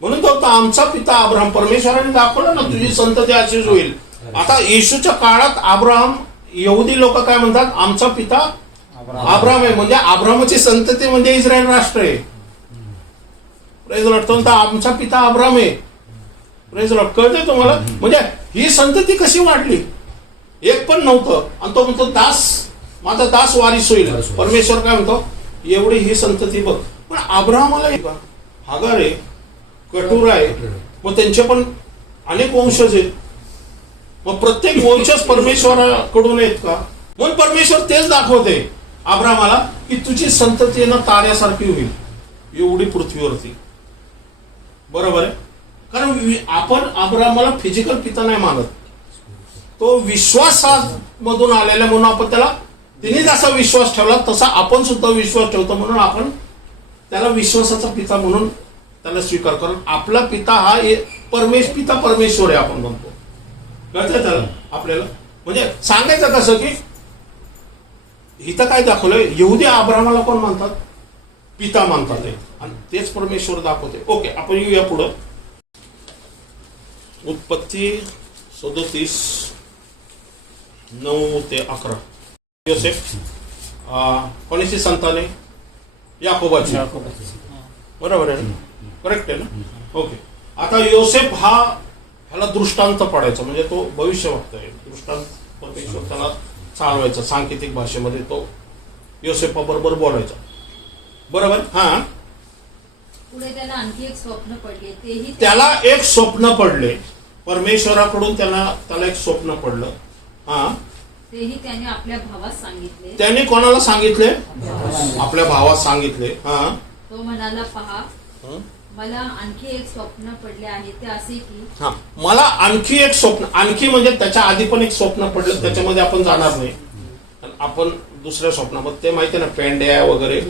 म्हणून तो आमचा पिता अब्राहम. परमेश्वराने दाखवलं ना, तुझी संतती अशीच होईल. आता येशूच्या काळात अब्राहम, यहुदी लोक काय म्हणतात? आमचा पिता अब्राहम आहे. म्हणजे अब्राहमाची संतती म्हणजे इस्रायल राष्ट्र आहे. Praise the Lord. आमचा पिता अब्राहम आहे. Praise the Lord. कळतंय तुम्हाला? म्हणजे ही संतती कशी वाढली? एक पण नव्हतं, आणि तो म्हणतो दास, माझा दास वारिस होईल. परमेश्वर काय म्हणतो? एवढी ही संतती बघ. पण अब्राहमाला हागार आहे, कटूर आहे, मग त्यांचे पण अनेक वंशज आहेत. मग प्रत्येक वंशज परमेश्वराकडून आहेत का? म्हणून परमेश्वर तेच दाखवते अब्राहमाला की तुझी संतती ना ताऱ्यासारखी होईल एवढी पृथ्वीवरती. बरोबर आहे. कारण आपण अब्राहमाला फिजिकल पिता नाही मानत, तो विश्वासामधून आलेला, म्हणून आपण त्याला, तिने जसा विश्वास ठेवला तसा आपण सुद्धा विश्वास ठेवतो, म्हणून आपण त्याला विश्वासाचा पिता म्हणून त्याला स्वीकार करून आपला पिता हा पिता परमेश्वर आहे आपण म्हणतो. कळतंय त्याला आपल्याला? म्हणजे सांगायचं कसं की इथं काय दाखवलंय, यहुदी अब्राहमाला कोण मानतात? पिता मानतात, आणि तेच परमेश्वर दाखवते. ओके, आपण येऊया पुढं. उत्पत्ती 37:9-11. योसेफ कोणाची संतान आहे? याकोबाची. बरोबर आहे ना? करेक्ट आहे ना? ओके. आता योसेफ ह्याला दृष्टांत पडायचा, म्हणजे तो भविष्यवक्ता आहे. दृष्टांत परमेश्वर त्याला चालवायचा. सांकेतिक भाषेमध्ये तो योसेफाबरोबर बोलायचा. बरोबर. पुढे त्याला आणखी एक स्वप्न पडले. तेही त्याला एक स्वप्न पडले परमेश्वराकडून. त्याला एक स्वप्न पडलं. तेही त्याने आपल्या भावास सांगितले. त्याने कोणाला सांगितले? आपल्या भावास सांगितले. तो म्हणाला, पहा, मला आणखी एक स्वप्न पडले आहे ते असे की हा, मला आणखी एक स्वप्न, आणखी म्हणजे त्याच्या आधी पण एक स्वप्न पडलं, त्याच्यामध्ये आपण जाणार नाही. आपण दुसऱ्या स्वप्नाबद्दल, ते माहिती आहे ना, पेंड्या वगैरे,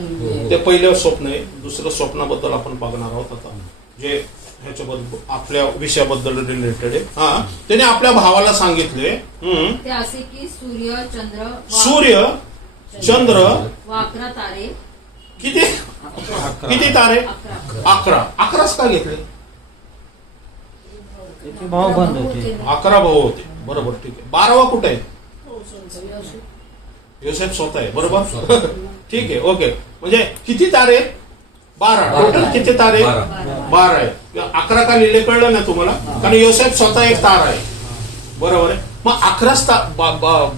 ते पहिलं स्वप्न आहे. दुसरं स्वप्नाबद्दल आपण बघणार आहोत आता, जे ह्याच्याबद्दल आपल्या विषयाबद्दल रिलेटेड आहे. हा, त्याने आपल्या भावाला सांगितले ते असे की सूर्य चंद्र व 11 तारे, किती तारे? 11. 11च का घेतले? त्याचे भाव बंद होते. 11 भाऊ होते, बरोबर, ठीक आहे. 12वा कुठे आहे? योसेफ स्वतः आहे, बरोबर. ठीक आहे, ओके. म्हणजे किती तारे? 12. टोटल किती तारे? 12 आहे. 11 का लिहिले कळलं ना तुम्हाला? कारण योसेफ स्वतः एक तारा आहे, बरोबर आहे. मग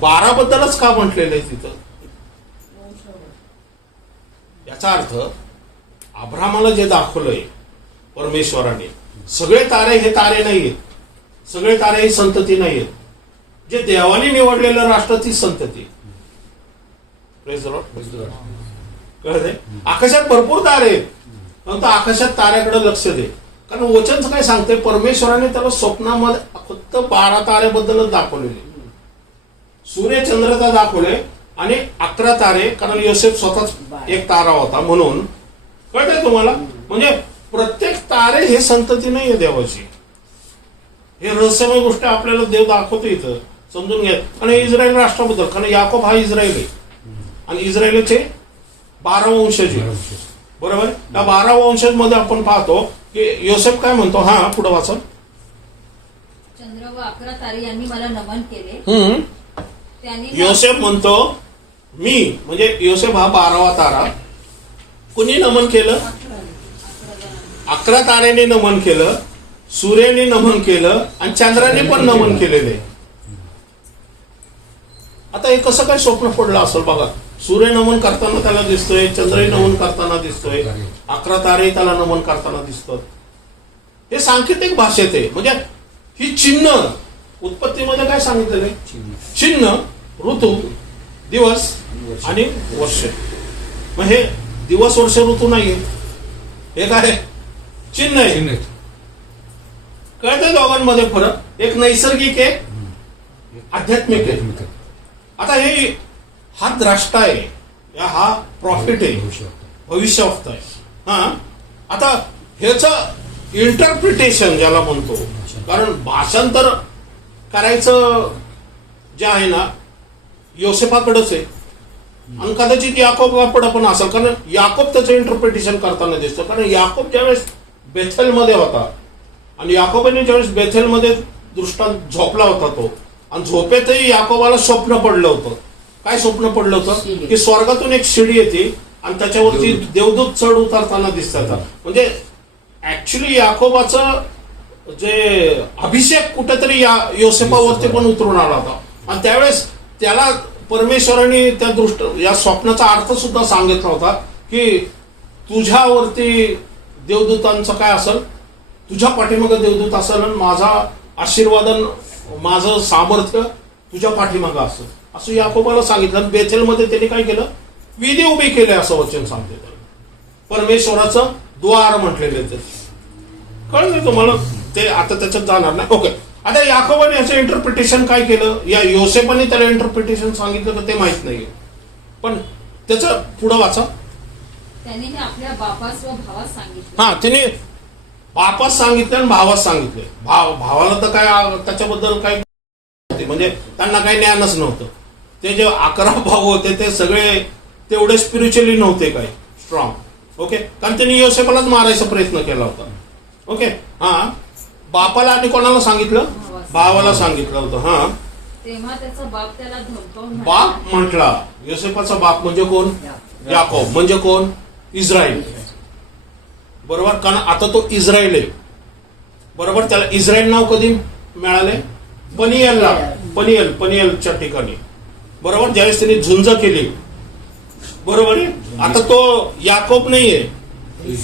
12 बद्दलच का म्हटलेलं आहे तिथं? याचा अर्थ अब्राहमाला जे दाखवलंय परमेश्वराने, सगळे तारे हे तारे नाहीयेत, सगळे तारे ही संतती नाहीयेत. जे देवाने निवडलेलं राष्ट्र ती संतती. कळते? आकाशात भरपूर तारे आहेत, परंतु आकाशात ताऱ्याकडे लक्ष दे. कारण वचनचं काय सांगते, परमेश्वराने त्याला स्वप्नामध्ये फक्त 12 ताऱ्याबद्दलच दाखवलेले. सूर्य चंद्रता दाखवले आणि 11 तारे, कारण योसेफ स्वतःच एक तारा होता म्हणून. कळतंय तुम्हाला? म्हणजे प्रत्येक तारे हे संतती नाहीये देवाची. हे रहस्यमय गोष्ट आपल्याला देव दाखवतो इथं, समजून घ्या. आणि इस्रायल राष्ट्राबद्दल, कारण याकोब हा इस्रायल आहे आणि इस्रायलचे 12 वंशज, बरोबर. त्या 12 वंशज मध्ये आपण पाहतो की योसेफ काय म्हणतो. हा, पुढे वाचा. चंद्र व 11 तारे यांनी मला नमन केले. त्यांनी योसेफ म्हणतो मी, म्हणजे योसेफ हा 12वा तारा. कुणी नमन केलं? 11 ताऱ्याने नमन केलं, सूर्याने नमन केलं आणि चंद्राने पण नमन केलेले. आता हे कसं काय स्वप्न पडलं असेल बघा. सूर्य नमन करताना त्याला दिसतोय, चंद्रही नमन करताना दिसतोय, 11 तारे त्याला नमन करताना दिसतात. हे सांकेतिक भाषेत आहे. म्हणजे ही चिन्ह उत्पत्तीमध्ये काय सांगितलेलं आहे? चिन्ह, ऋतू, दिवस आणि वर्ष. मग हे दिवस, वर्ष, ऋतू नाहीये, हे काय चिन्ह आहे. कळतंय दोघांमध्ये फरक? एक नैसर्गिक आहे, आध्यात्मिक आहे. आता हे हा द्रष्टा आहे, हा प्रॉफिट आहे, भविष्यवक्ता आहे. हा, आता ह्याच इंटरप्रिटेशन ज्याला म्हणतो, कारण भाषांतर करायचं जे आहे ना, योसेफाकडेच आहे आणि कदाचित याकोबाकडे पण असेल. कारण याकोब त्याचं इंटरप्रिटेशन करताना दिसतं. कारण याकोब ज्यावेळेस बेथेलमध्ये होता आणि याकोबाने ज्यावेळेस बेथेलमध्ये दृष्टांत झोपला होता तो, आणि झोपेतही याकोबाला स्वप्न पडलं होतं. काय स्वप्न पडलं होतं? की स्वर्गातून एक शिडी येते आणि त्याच्यावरती देवदूत चढ उतारताना दिसतात. म्हणजे ऍक्च्युली याकोबाचं जे अभिषेक कुठेतरी योसेफावरती पण उतरून आला होता. आणि त्यावेळेस त्याला परमेश्वराने या स्वप्नाचा अर्थ सुद्धा सांगितला होता की तुझ्यावरती देवदूतांचं काय असेल, तुझ्या पाठीमागे देवदूत असेल आणि माझा आशीर्वादन, माझं सामर्थ्य तुझ्या पाठीमागे असेल, असं याकोबाला सांगितलं. बेथेलमध्ये त्यांनी काय केलं? विधी उभी केले, असं वचन सांगते त्याला. परमेश्वराचं द्वार म्हटलेले ते. कळलं तुम्हाला? ते आता त्याच्यात जाणार नाही. ओके. आता याकोबाने याचं इंटरप्रिटेशन काय केलं? या योसेफाने त्याला इंटरप्रिटेशन सांगितलं का ते माहित नाहीये, पण त्याचं पुढं वाचा. त्यांनी हे आपल्या बापास व भावास सांगितले. हा, तिने बापास सांगितले आणि भावास सांगितले. भावाला तर काय त्याच्याबद्दल काय, म्हणजे त्यांना काही ज्ञानच नव्हतं. ते जे 11 भाऊ होते ते सगळे तेवढे स्पिरिच्युअली नव्हते काय स्ट्रॉंग. ओके. कारण त्यांनी योसेफालाच मारायचा प्रयत्न केला होता. ओके. हा, बापाला आणि कोणाला सांगितलं? भावाला सांगितलं होतं. हा, तेव्हा त्याचा बाप त्याला धमकावून बाप म्हटला. योसेफाचा बाप म्हणजे कोण? याकोब. म्हणजे कोण? इस्रायल, बरोबर. कारण आता तो इस्रायल आहे, बरोबर. त्याला इस्रायल नाव कधी मिळाले? पनियलच्या ठिकाणी, बरोबर. ज्यावेळेस त्यांनी झुंज केली, बरोबर आहे. आता तो याकोब नाहीये,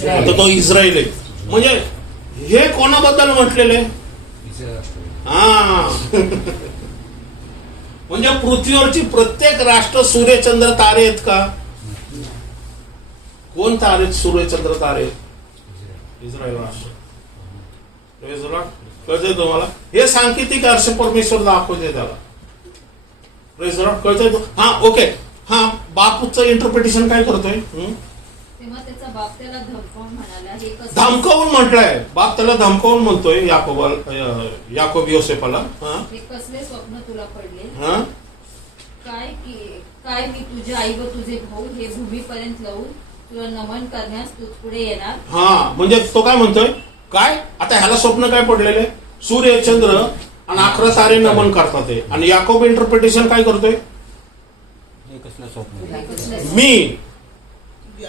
आता तो इस्रायल आहे. म्हणजे हे कोणाबद्दल म्हटलेलं आहे? हा म्हणजे पृथ्वीवरची प्रत्येक राष्ट्र सूर्यचंद्र तारे आहेत का? कोण तारे? सूर्यचंद्र तारे. इस्रायल राष्ट्र. Praise the Lord. कळतंय तुम्हाला? हे सांकेतिक अर्थ परमेश्वर दाखवते त्याला. Praise the Lord. कळतंय? हा ओके. हा बापूचं इंटरप्रिटेशन काय करतोय? तेव्हा त्याचा बाप त्याला धमकावून म्हणाला, हे कसं धमकावून म्हटलंय. बाप त्याला धमकावून म्हणतोय याकोब योसेफाला. हे कसले स्वप्न तुला पडले? हा काय मी तुझे आई व तुझे भाऊ हे भूमीपर्यंत लावून तुला नमन करण्यास तू पुढे येणार? हा म्हणजे तो काय म्हणतोय? काय आता ह्याला स्वप्न काय पडलेले? सूर्य चंद्र आणि 11 तारे नमन करतात ते. आणि याकोब इंटरप्रिटेशन काय करतोय? हे कसलं स्वप्न? हे कसले मी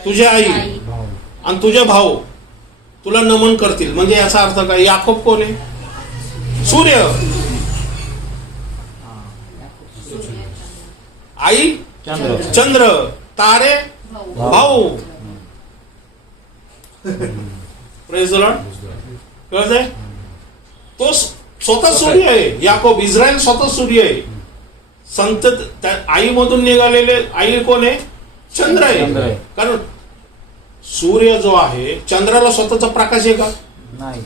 तुझी आई भाऊ. आणि तुझे भाऊ तुला नमन करतील. म्हणजे याचा अर्थ काय? याकोब कोण आहे? सूर्य. आई चंद्र. चंद्र, तारे भाऊ भाऊ. Praise the Lord. कळतंय? तो स्वतः सूर्य आहे. याकोब इस्रायल स्वतः सूर्य आहे. संत आईमधून निघालेले आई कोण आहे? चंद्र चंद्र आहे. आहे. कारण सूर्य जो आहे चंद्राला स्वतःचा प्रकाश आहे का? नाही.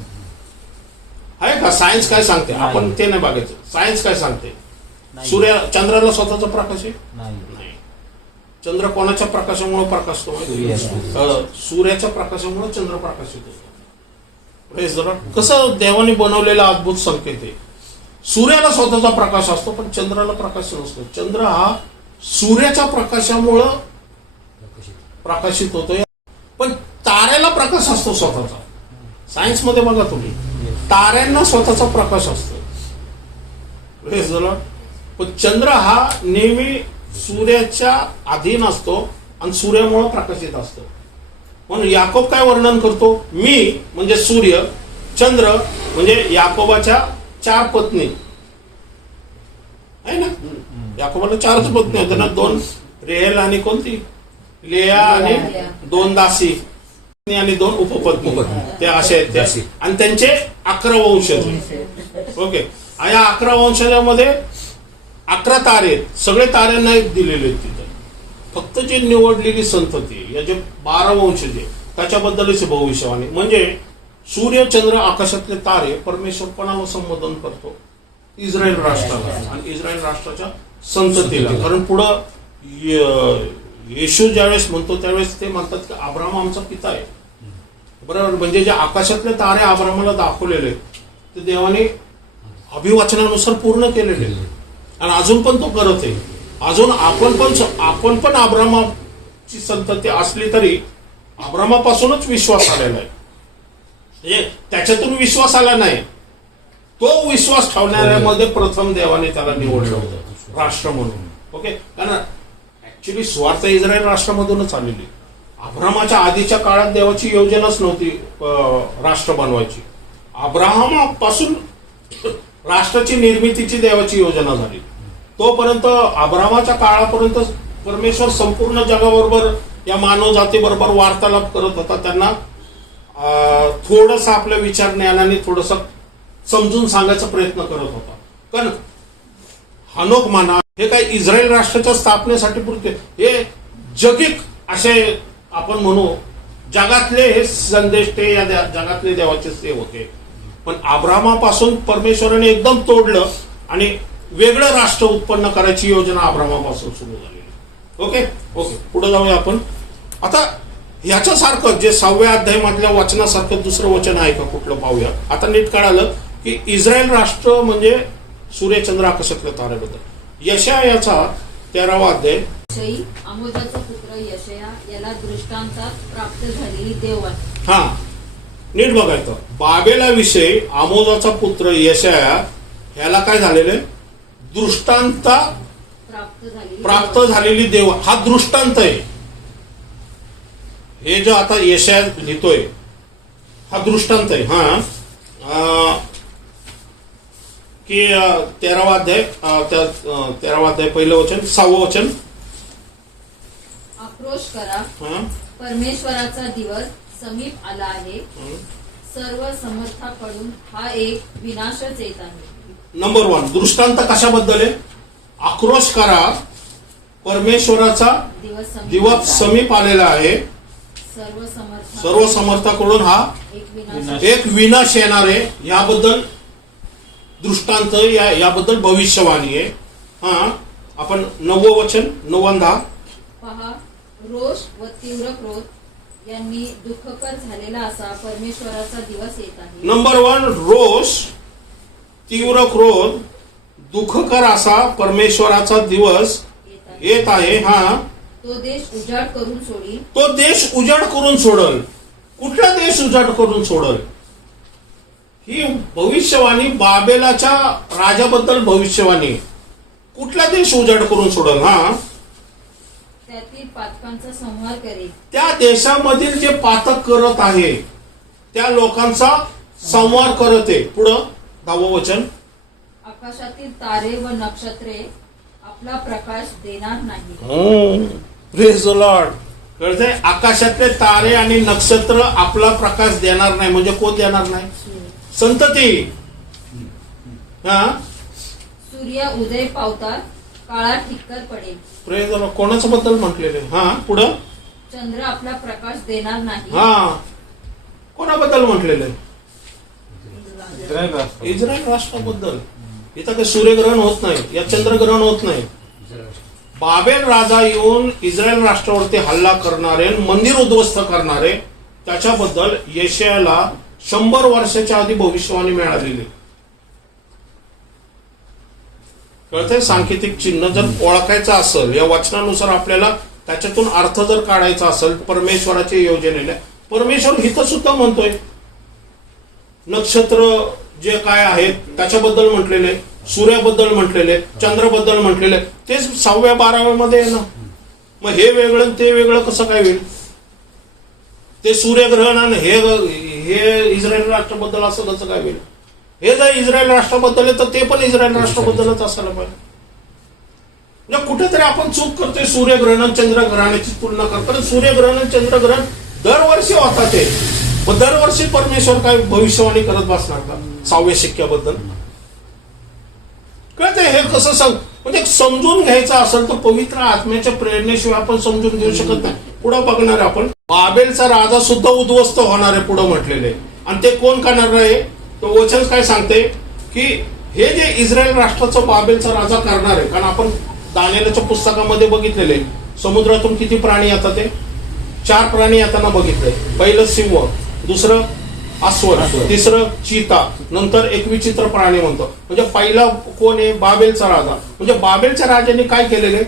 आहे का? सायन्स काय सांगते? नाही. आपण ते नाही बघायचं. सायन्स काय सांगते? नाही. चंद्राला स्वतःचा प्रकाश आहे? नाही. नाही. चंद्र कोणाच्या प्रकाशामुळे प्रकाशतो? सूर्याच्या प्रकाशामुळे चंद्र प्रकाशित होतो. Praise the Lord. कसं देवाने बनवलेला अद्भुत संकेत आहे. सूर्याला स्वतःचा प्रकाश असतो पण चंद्राला प्रकाश नसतो. चंद्र हा सूर्याच्या प्रकाशामुळं प्रकाशित होतोय. पण ताऱ्याला प्रकाश असतो स्वतःचा. सायन्स मध्ये बघा तुम्ही, ताऱ्यांना स्वतःचा प्रकाश असतो. Praise the Lord. पण चंद्र हा नेहमी सूर्याच्या अधीन असतो आणि सूर्यामुळे प्रकाशित असतो. म्हणून याकोब काय वर्णन करतो? मी म्हणजे सूर्य, चंद्र म्हणजे याकोबाच्या 4 पत्नी आहे ना. याकोबाला 4च पत्नी होत्या ना. 2 रेहल आणि कोणती? लेया आणि 2 दासी आणि 2 उपपत्नी. त्या अशा आहेत त्या. आणि त्यांचे 11 वंशज. ओके. या 11 वंशजामध्ये 11 तारे आहेत. सगळे ताऱ्यांना दिलेले आहेत तिथे. फक्त जी निवडलेली संतती या जे 12 वंशज आहे त्याच्याबद्दलच भविष्यवाणी. म्हणजे सूर्य चंद्र आकाशातले तारे परमेश्वर कोणाला संबोधन करतो? इस्रायल राष्ट्राला आणि इस्रायल राष्ट्राच्या संततीला. कारण पुढं येशू ज्यावेळेस म्हणतो त्यावेळेस ते म्हणतात की अब्राहम आमचा पिता आहे. बरोबर. म्हणजे जे आकाशातले तारे अब्राहमाला दाखवलेले ते देवाने अभिवचनानुसार पूर्ण केलेले आणि अजून पण तो करत आहे. अजून आपण पण अब्राहमाची संतती असली तरी अब्राहमापासूनच विश्वास आलेला आहे. म्हणजे त्याच्यातून विश्वास आला नाही. तो विश्वास ठेवणाऱ्यामध्ये प्रथम देवाने त्याला निवडलं होतं राष्ट्र म्हणून. ओके. कारण ऍक्च्युली स्वार्थ इस्रायल राष्ट्रामधूनच आलेली. अब्राहमाच्या आधीच्या काळात देवाची योजनाच नव्हती राष्ट्र बनवायची. अब्राहमापासून राष्ट्राची निर्मितीची देवाची योजना झाली. तोपर्यंत अब्राहमाच्या काळापर्यंत परमेश्वर संपूर्ण जगाबरोबर या मानव जातीबरोबर वार्तालाप करत होता. त्यांना थोडस आपल्या विचार ज्ञानाने थोडस समजून सांगायचा प्रयत्न करत होता. कारण हनोक म्हणा हे काही इस्रायल राष्ट्राच्या स्थापनेसाठी पुरते. हे जगिक असे आपण म्हणू जगातले हे संदेश ते या जगातले देवाचे सेवक होते. पण अब्राहमापासून परमेश्वराने एकदम तोडलं आणि वेगळं राष्ट्र उत्पन्न करायची योजना अब्राहमापासून सुरू झालेली. Okay okay. पुढे जाऊया आपण. आता ह्याच्यासारखं जे 6व्या अध्यायामधल्या वचनासारखं दुसरं वचन आहे का कुठलं पाहूया. आता नीट कळालं की इस्रायल राष्ट्र म्हणजे सूर्यचंद्र आकाशातल्या ताऱ्याबद्दल. यशायाचा 13वा अध्याय. आमोजाचा पुत्र यशया याला दृष्टांतात प्राप्त झालेली देववाणी. हा नीट बघायचं. बाबेलाविषयी आमोजाचा पुत्र यशाया ह्याला काय झालेलं? दृष्टांता प्राप्त झालेली देव. हा दृष्टांत आहे. हे जो आता यशाया लिहितोय हा दृष्टांत आहे. हा की 13वा अध्याय 13वा अध्याय पहिलं वचन 6वं वचन. आक्रोश करा, परमेश्वराचा दिवस समीप आला आहे. सर्व समर्थाकडून हा एक विनाशच येत आहे. नंबर 1 दृष्टांत कशाबद्दल आहे? आक्रोश करा, परमेश्वराचा दिवस समीप आलेला आहे. सर्व समर्थाकडून हा एक विनाश एक विनाश येणार आहे, याबद्दल दृष्टांत, याबद्दल भविष्यवाणी आहे. हा, आपण 9 वचन 9-10. पहा, रोष व तीव्र क्रोध यांनी दुःखकर झालेला असा परमेश्वराचा दिवस येत आहे. नंबर 1, रोष, तीव्र क्रोध, दुःखकर असा परमेश्वराचा दिवस येत आहे. हा, तो देश उजाड करून सोडी. तो देश उजाड करून सोडल. कुठला देश उजाड करून सोडल? ही भविष्यवाणी बाबेलाच्या राजाबद्दल भविष्यवाणी. कुठला देश उजाड करून सोडल? हा, त्यातील पातकांचा संहार करेल. त्या देशामधील जे पातक करत आहे त्या लोकांचा संहार करत आहे. पुढं 10वं वचन. आकाशातील तारे व नक्षत्रे आपला प्रकाश देणार नाही. Praise the Lord. कळतंय? आकाशातले तारे आणि नक्षत्र आपला प्रकाश देणार नाही. म्हणजे कोण देणार नाही? संतती. हा, सूर्य उदय पावतात काळा ठिक्कर पडेल. Praise the Lord. कोणाच्या बद्दल म्हटलेले? हा, पुढं. चंद्र आपला प्रकाश देणार नाही. हा, कोणाबद्दल म्हटलेले? इस्रायल राष्ट्र. इस्रायल राष्ट्राबद्दल. इथं काही सूर्यग्रहण होत नाही, या चंद्रग्रहण होत नाही. बाबेल राजा येऊन इस्रायल राष्ट्रावरती हल्ला करणारे, मंदिर उद्ध्वस्त करणारे, त्याच्याबद्दल यशायाला 100 वर्षाच्या आधी भविष्यवाणी मिळालेली. कळतंय? सांकेतिक चिन्ह जर ओळखायचं असेल, या वचनानुसार आपल्याला त्याच्यातून अर्थ जर काढायचा असेल परमेश्वराच्या योजनेला, परमेश्वर हिथं सुद्धा म्हणतोय नक्षत्र जे काय आहेत त्याच्याबद्दल म्हटलेले, सूर्याबद्दल म्हटलेले, चंद्राबद्दल म्हटलेले, तेच 6व्या-12व्या मध्ये आहे ना. मग हे वेगळं ते वेगळं कसं काय होईल? ते सूर्यग्रहण आणि हे इस्रायल राष्ट्राबद्दल असं कसं काय होईल? हे जर इस्रायल राष्ट्राबद्दल आहे तर ते पण इस्रायल राष्ट्राबद्दलच असायला पाहिजे. म्हणजे कुठेतरी आपण चूक करतोय. सूर्यग्रहण चंद्रग्रहणाची तुलना करतो. सूर्यग्रहण चंद्रग्रहण दरवर्षी होतात ते. मग दरवर्षी परमेश्वर काय भविष्यवाणी करत बसणार का 6व्या शिक्क्याबद्दल? कळतंय? हे कसं म्हणजे समजून घ्यायचं असेल तर पवित्र आत्म्याच्या प्रेरणेशिवाय आपण समजून घेऊ शकत नाही. पुढे बघणार आपण बाबेलचा राजा सुद्धा उद्ध्वस्त होणार आहे पुढे म्हटलेले. आणि ते कोण करणार आहे? तो वचन काय सांगते की हे जे इस्रायल राष्ट्राचं बाबेलचा राजा करणार आहे. कारण आपण दानिएलच्या पुस्तकामध्ये बघितलेले समुद्रातून किती प्राणी येतात, ते 4 प्राणी येताना बघितले. पहिलं सिंह, दुसरं अस्वल, तिसरं चीता, नंतर एक विचित्र प्राणी म्हणतो. म्हणजे पहिला कोण आहे? बाबेलचा राजा. म्हणजे बाबेलच्या राजाने काय केलेले?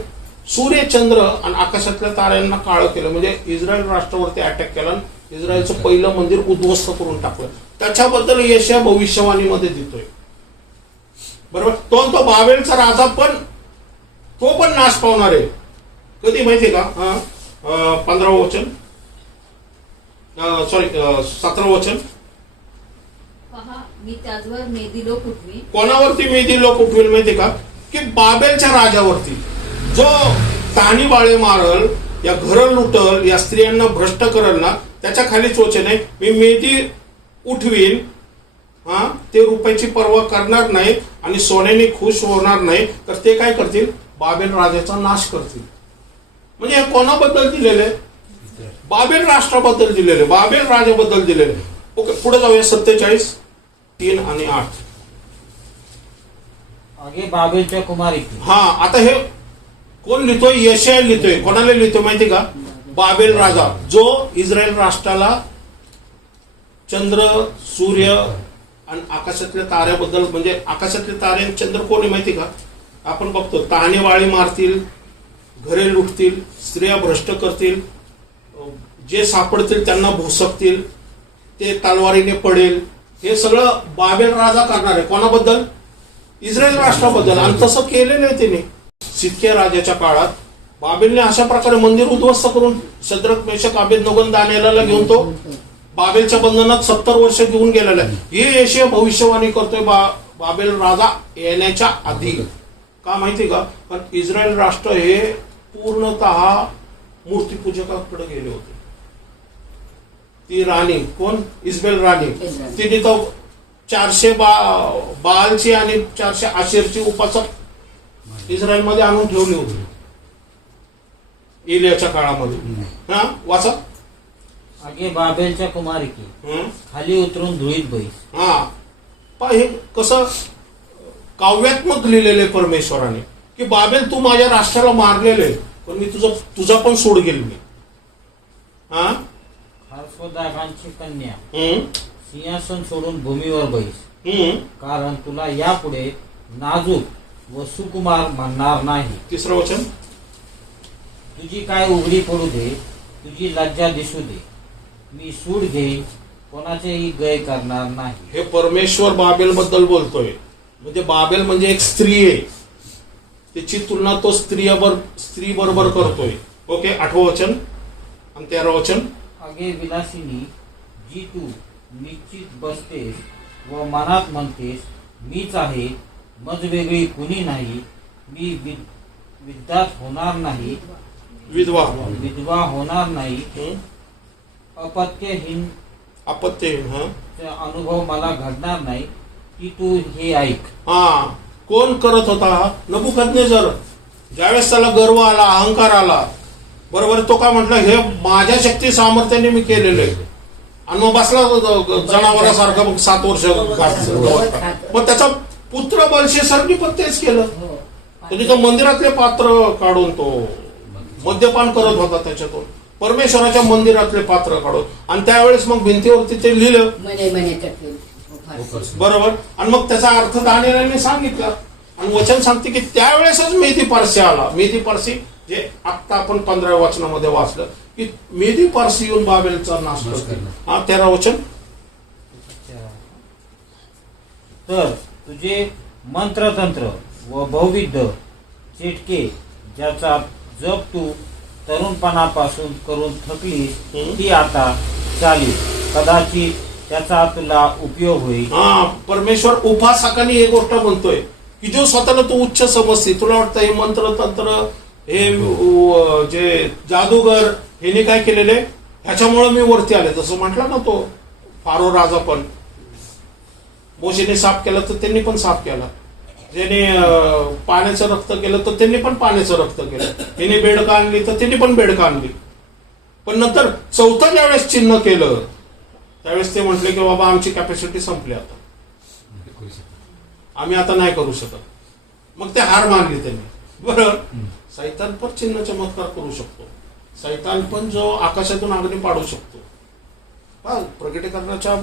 सूर्य, चंद्र आणि आकाशातल्या ताऱ्यांना काळं केलं. म्हणजे इस्रायल राष्ट्रावरती अटॅक केला. इस्रायलचं पहिलं मंदिर उद्ध्वस्त करून टाकलं. त्याच्याबद्दल यशया भविष्यवाणीमध्ये देतोय. बरोबर? तो बाबेलचा राजा पण तो पण नाश पावणार आहे. कधी माहितीये का? 15वं वचन, 17वं वचन. पहा, मी त्याचवर मेदी लोक उठवी. कोणावरती मेदी लोक उठवेल माहितीये का? की बाबेलच्या राजावरती, जो ताणीबाळे मारल, या घर लुटल, या स्त्रियांना भ्रष्ट करल ना, त्याच्या खालीच वचन आहे, मी मेदी उठवीन. हा, ते रुपयाची पर्वा करणार नाही आणि सोन्याने खुश होणार नाही. तर ते काय करतील? बाबेल राजाचा नाश करतील. म्हणजे हे कोणाबद्दल दिलेले? बाबेल राष्ट्राबद्दल दिलेले, बाबेल राजाबद्दल दिलेले. ओके, पुढे जाऊया. 47, 3 आणि 8. आगे बाबेलच्या कुमारी. हा, आता हे कोण लिहितोय? यशाया लिहितोय. कोणाला लिहितोय माहिती का? बाबेल राजा, जो इस्रायल राष्ट्राला चंद्र, सूर्य आणि आकाशातल्या ताऱ्याबद्दल, म्हणजे आकाशातले तारे आणि चंद्र कोण आहे माहिती का? आपण बघतो ताणेवाळी मारतील, घरे लुटतील, स्त्रिया भ्रष्ट करतील, जे सापडतील त्यांना भुसकतील, ते तलवारीने पडेल. हे सगळं बाबेल राजा करणार आहे. कोणाबद्दल? इस्रायल राष्ट्राबद्दल. आणि तसं केलेलं आहे त्याने. सिदकिया राजाच्या काळात बाबेलने अशा प्रकारे मंदिर उद्ध्वस्त करून शद्रक, मेशक, अबेदनगो, दानिएलला घेऊन तो बाबेलच्या बंधनात 70 वर्ष घेऊन गेलेला आहे. हे यशया भविष्यवाणी करतोय बाबेल राजा येण्याच्या आधी. का माहिती का? कारण इस्रायल राष्ट्र हे पूर्णतः मूर्तीपूजकाकडे गेले होते. ती राणी कोण? इस्बेल राणी. तिने तो 400 बालची आणि 400 आशेरची उपासक इस्रायलमध्ये आणून ठेवली होती एलियाच्या काळामध्ये. हा, वाचा. आगे बाबेलच्या कुमारिकी हं? खाली उतरून धुळीत बैस. हा पहा हे कसं काव्यात्मक लिहिलेलं आहे परमेश्वराने की बाबेल तू माझ्या राष्ट्राला मारलेले पण मी तुझा पण सोड गेल मी. हा हर्षोदाकांची कन्या हं? सिंहासन सोडून भूमीवर बैस. हं? कारण तुला यापुढे नाजूक व सुकुमार म्हणणार नाही. तिसरं वचन. तुझी काय उघडी पडू दे, तुझी लज्जा दिसू दे. मी सूड घेईन, कोणाचेही गय करणार नाही. हे परमेश्वर बाबेल बद्दल बोलतोय. म्हणजे बाबेल म्हणजे एक स्त्री आहे. त्याची तुलना तो स्त्री बरोबर करतोय. ओके 8वं वचन आणि 13वं वचन. आगे विलासिनी जी तू निश्चित बसतेस व मनात म्हणतेस मीच आहे, मज वेगळी कुणी नाही. मी विद्यात होणार नाही, विधवा. विधवा होणार नाही. हं? अपत्यहीन अपत्य. हा अनुभव मला घडणार नाही. की तू हे ऐक. हा कोण करत होता हा? नबुकदनेस्सर. ज्यावेळेस त्याला गर्व आला, अहंकार आला, बरोबर तो काय म्हटलं हे माझ्या शक्ती सामर्थ्याने मी केलेलं आहे. आणि मग बसला जनावरासारखं मग 7 वर्ष मग त्याचा पुत्र बलशेसरनी पण तेच केलं. त्यांनी तो मंदिरातले पात्र काढून तो मद्यपान करत होता त्याच्यातून, परमेश्वराच्या मंदिरातले पात्र काढून. आणि त्यावेळेस मग भिंतीवरती ते लिहिलं बरोबर. आणि मग त्याचा अर्थ दानिएलने सांगितला. आणि वचन सांगते की त्यावेळेसच मेदी पारसी आला. मेदी पारसी जे आता आपण 15व्या वचनामध्ये वाचलं की मेदी पारसी येऊन बाबेलचा नाश करते. हा 13 वचन. तर तुझे मंत्रतंत्र व बहुविध चिटके ज्याचा जप तू तरुणपणापासून करून थकलीस ती आता चाली. कदाचित त्याचा तुला उपयोग होईल. हा परमेश्वर उपासकांनी एक गोष्ट म्हणतोय की जो स्वतःला तू उच्च समजते, तुला वाटतं हे मंत्र तंत्र हे जे जादूगर हे काय केलेले ह्याच्यामुळे मी वरती आले. तसं म्हटलं ना तो फारो राजा पण मोशेने साफ केलं तर त्यांनी पण साफ केला. ज्याने पाण्याचं रक्त केलं तर त्यांनी पण पाण्याचं रक्त केलं. त्यांनी बेडका आणली तर त्यांनी पण बेडका आणली. पण नंतर चौथं ज्यावेळेस चिन्ह केलं त्यावेळेस ते म्हटले की बाबा आमची कॅपॅसिटी संपली, आता आम्ही आता नाही करू शकत. मग ते हार मानली त्यांनी. बरोबर. सैतान पण चिन्ह चमत्कार करू शकतो. सैतान पण जो आकाशातून अग्नी पाडू शकतो. प्रकटीकरणाच्या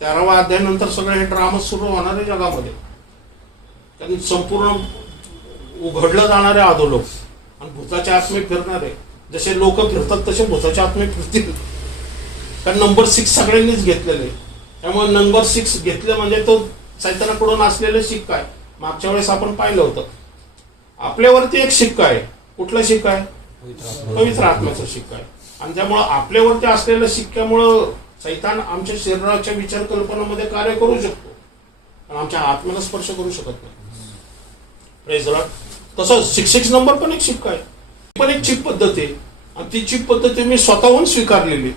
13व्या अध्यायानंतर सगळे हे ड्रामा सुरू होणार आहे जगामध्ये. कारण संपूर्ण उघडलं जाणारे अधोलोक आणि भूताचे आत्मे फिरणारे. जसे लोक फिरतात तसे भूताचे आत्मे फिरतील. कारण नंबर 6 सगळ्यांनीच घेतलेले. त्यामुळे नंबर 6 घेतलं म्हणजे तो सैतानाकडून असलेलं शिक्का आहे. मागच्या वेळेस आपण पाहिलं होतं आपल्यावरती एक शिक्का आहे. कुठला शिक्का आहे? पवित्र आत्म्याचा शिक्का आहे. आणि त्यामुळं आपल्यावरती असलेल्या शिक्क्यामुळं सैतान आमच्या शरीराच्या विचार कल्पनामध्ये कार्य करू शकतो पण आमच्या आत्म्याला स्पर्श करू शकत नाही. Praise Lord. तसं 6 नंबर पण एक शिक्का आहे. पण एक चिप पद्धती आहे आणि ती चिप पद्धती मी स्वतःहून स्वीकारलेली.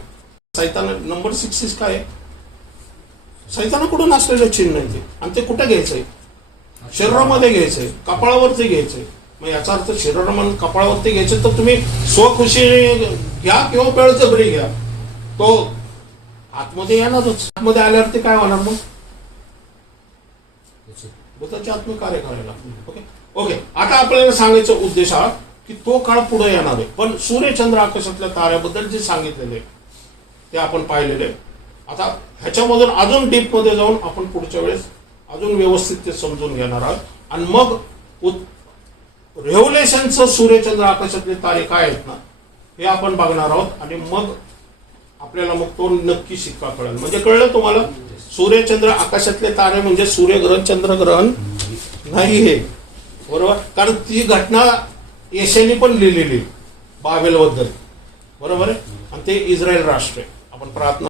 सैतान नंबर 6 काय आहे? सैतानाकडून असलेलं चिन्ह आहे ते. आणि ते कुठे घ्यायचंय? शरीरामध्ये घ्यायचंय, कपाळावरती घ्यायचंय. मग याचा अर्थ शरीर कपाळावरती घ्यायचं तर तुम्ही स्वखुशी घ्या किंवा बळजबरी घ्या, तो आतमध्ये येणारच. आतमध्ये आल्यावरती काय होणार? मग भूताचे आत्मे कार्य करायला. Okay okay. आता आपल्याला सांगायचा उद्देश हा की तो काळ पुढे येणार आहे. पण सूर्यचंद्र आकाशातल्या ताऱ्याबद्दल जे सांगितलेले ते आपण पाहिलेले. आता ह्याच्यामधून अजून डीप मध्ये जाऊन आपण पुढच्या वेळेस अजून व्यवस्थित ते समजून घेणार आहोत. आणि मग रेव्होल्युशनचं सूर्यचंद्र आकाशातले तारे काय आहेत ना हे आपण बघणार आहोत. आणि मग आपल्याला मग तो नक्की शिक्का कळेल. म्हणजे कळलं तुम्हाला? सूर्यचंद्र आकाशातले तारे म्हणजे सूर्यग्रहण चंद्रग्रहण नाही हे. बरोबर. कारण ती घटना येशेने पण लिहिलेली बाबेल बद्दल. बरोबर आहे. आणि ते इस्रायल राष्ट्र आहे. आपण प्रार्थना